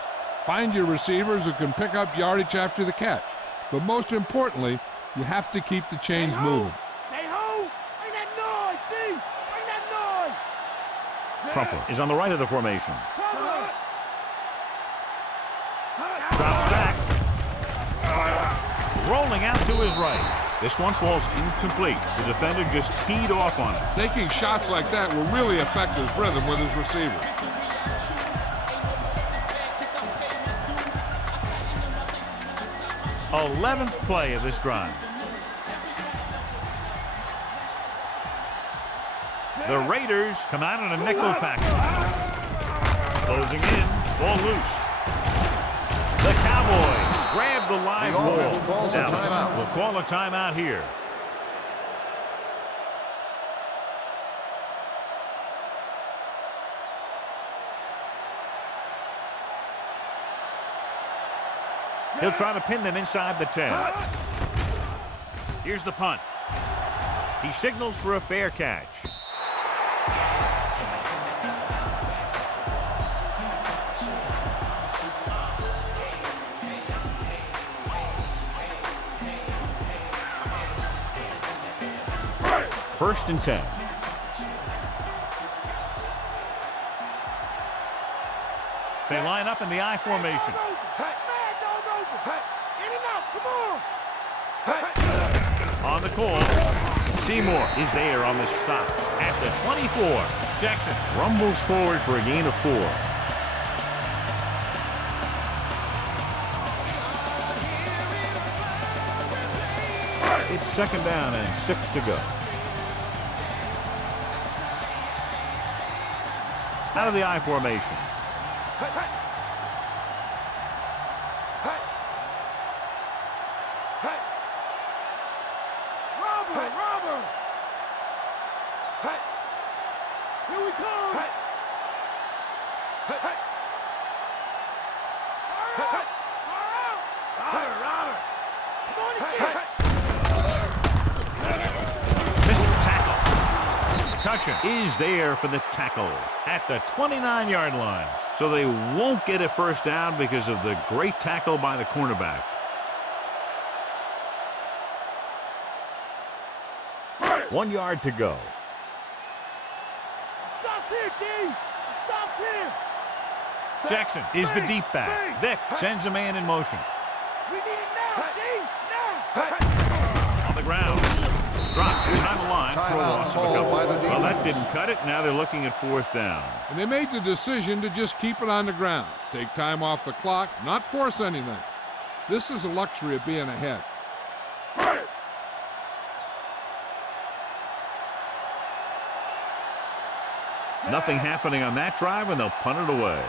Find your receivers who can pick up yardage after the catch. But most importantly, you have to keep the chains moving. Stay home. Bring that noise, Steve. Bring that noise. Crumpler is on the right of the formation. Cover. Drops back. Rolling out to his right. This one falls incomplete. The defender just teed off on it. Taking shots like that will really affect his rhythm with his receiver. th play of this drive. The Raiders come out in a nickel package. Closing in, ball loose. The Cowboys grab the live ball. Calls a timeout. We'll call a timeout here. He'll try to pin them inside the 10. Here's the punt. He signals for a fair catch. First and 10. They line up in the I formation. On the call, Seymour is there on the stop at the 24. Jackson rumbles forward for a gain of 4. It's 2nd down and 6 to go. Out of the I formation. Robber! Here we come! Robber! Come on and get it! Missed the tackle. Cutchin is there for the tackle at the 29-yard line. So they won't get a first down because of the great tackle by the cornerback. One yard to go. Stop here, D! Stop here! Jackson is the deep back. Vic sends a man in motion. We need it now, D! Now! On the ground. Dropped behind the line for a Timeout loss of a called couple. by the Well, that defense. didn't cut it. Now they're looking at 4th down. And they made the decision to just keep it on the ground. Take time off the clock, not force anything. This is a luxury of being ahead. Nothing happening on that drive, and they'll punt it away.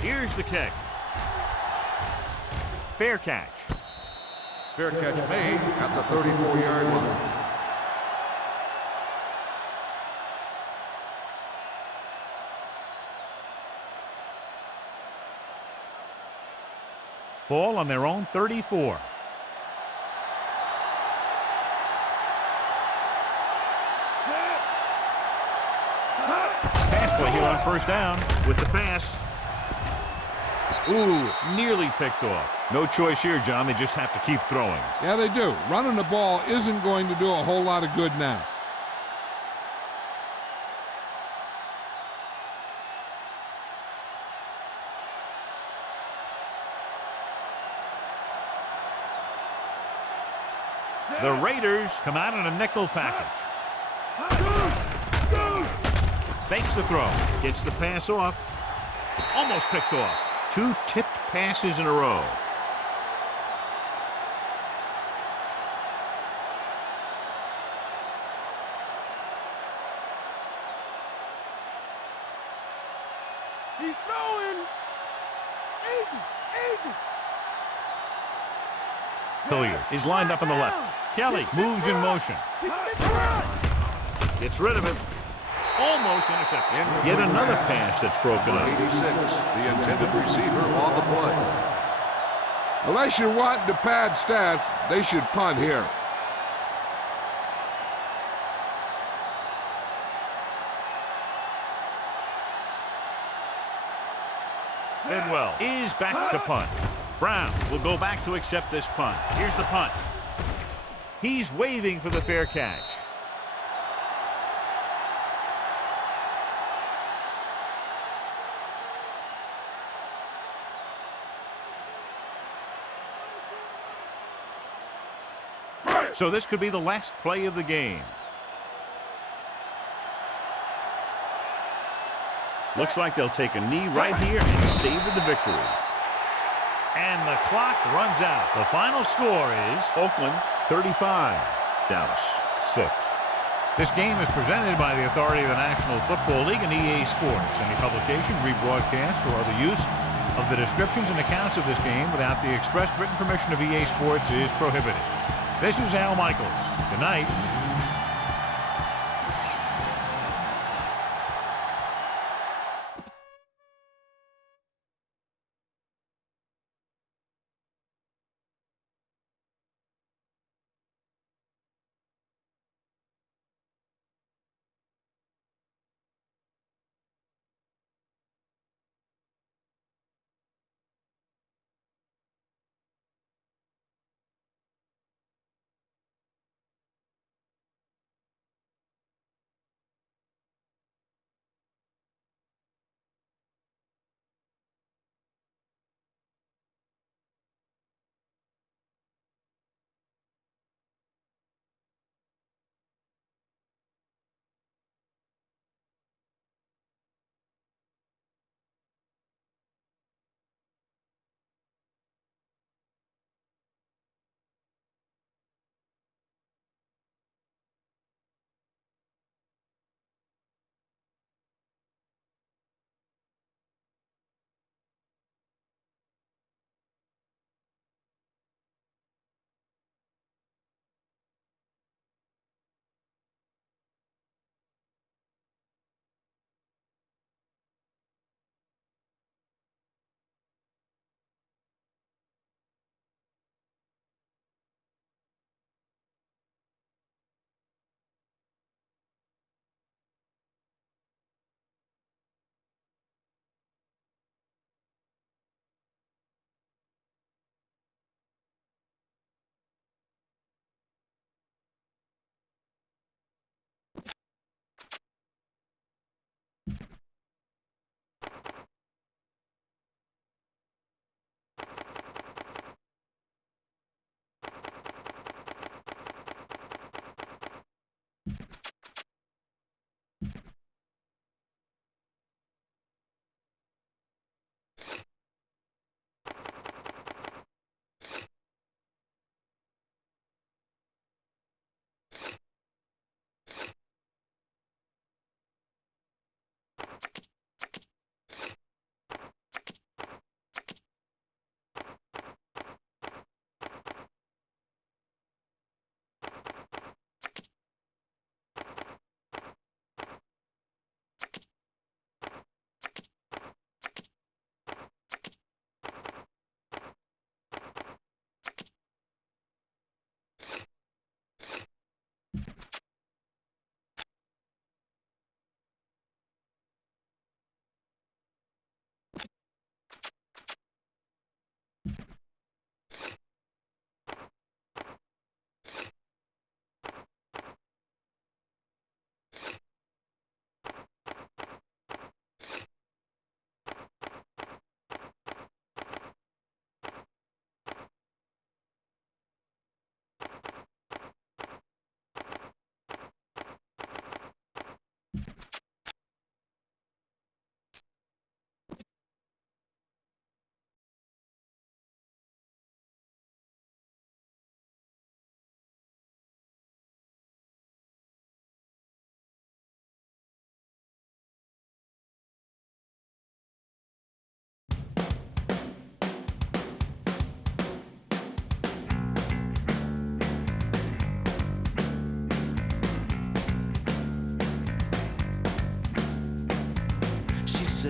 Here's the kick. Fair catch. Fair catch made at the 34-yard line. Ball on their own 34. Pass play here on 1st down with the pass. Ooh, nearly picked off. No choice here, John. They just have to keep throwing. Yeah, they do. Running the ball isn't going to do a whole lot of good now. The Raiders come out in a nickel package. Fakes the throw. Gets the pass off. Almost picked off. 2 tipped passes in a row. He's throwing! Agent! Hilliard is lined up on the left. Kelly moves in motion. Gets rid of it. Almost intercepted. Yet another pass that's broken up. 86, the intended receiver on the play. Unless you're wanting to pad stats, they should punt here. Bidwell is back to punt. Brown will go back to accept this punt. Here's the punt. He's waving for the fair catch. So this could be the last play of the game. Looks like they'll take a knee right here and savor the victory. And the clock runs out. The final score is Oakland 35, Dallas 6. This game is presented by the authority of the National Football League and EA Sports. Any publication, rebroadcast, or other use of the descriptions and accounts of this game without the expressed written permission of EA Sports is prohibited. This is Al Michaels. Good night.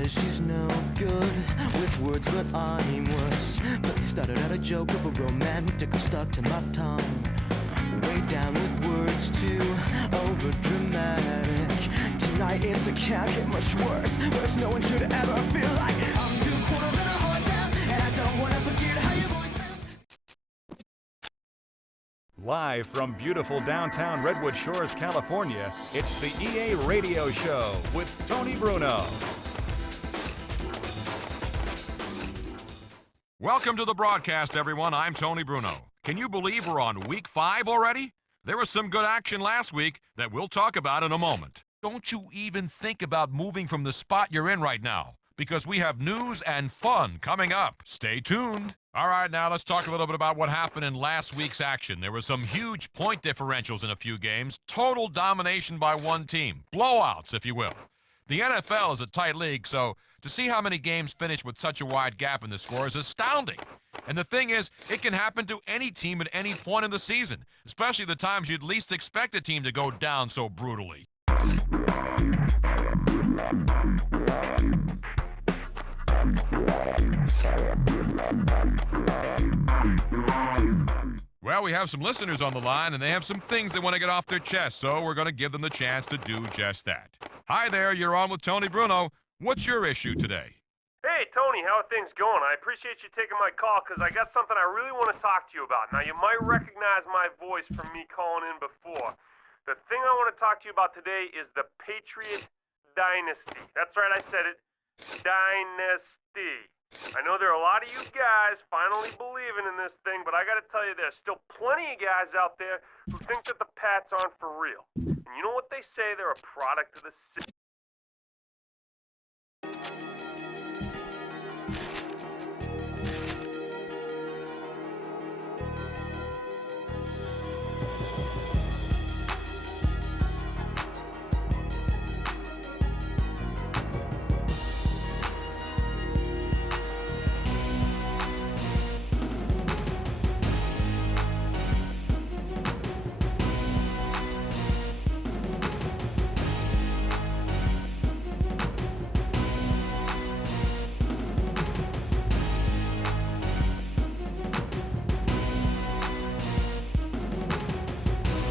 says she's no good with words, but I'm worse. But it started out a joke of a romantic stuck to my tongue. Way down with words too over dramatic. Tonight it's a can't get much worse. Worse, no one should ever feel like I'm 2 quarters and a heart down, and I don't wanna forget how your voice sounds. Live from beautiful downtown Redwood Shores, California, it's the EA Radio Show with Tony Bruno. Welcome to the broadcast, everyone. I'm Tony Bruno. Can you believe we're on week 5 already? There was some good action last week that we'll talk about in a moment. Don't you even think about moving from the spot you're in right now, because we have news and fun coming up. Stay tuned. All right, now let's talk a little bit about what happened in last week's action. There were some huge point differentials in a few games, total domination by one team, blowouts, if you will. The NFL is a tight league, so to see how many games finish with such a wide gap in the score is astounding. And the thing is, it can happen to any team at any point in the season, especially the times you'd least expect a team to go down so brutally. Well, we have some listeners on the line, and they have some things they want to get off their chest, so we're going to give them the chance to do just that. Hi there, you're on with Tony Bruno. What's your issue today? Hey, Tony, how are things going? I appreciate you taking my call because I got something I really want to talk to you about. Now, you might recognize my voice from me calling in before. The thing I want to talk to you about today is the Patriot Dynasty. That's right, I said it. Dynasty. I know there are a lot of you guys finally believing in this thing, but I got to tell you, there's still plenty of guys out there who think that the Pats aren't for real. And you know what they say? They're a product of the city.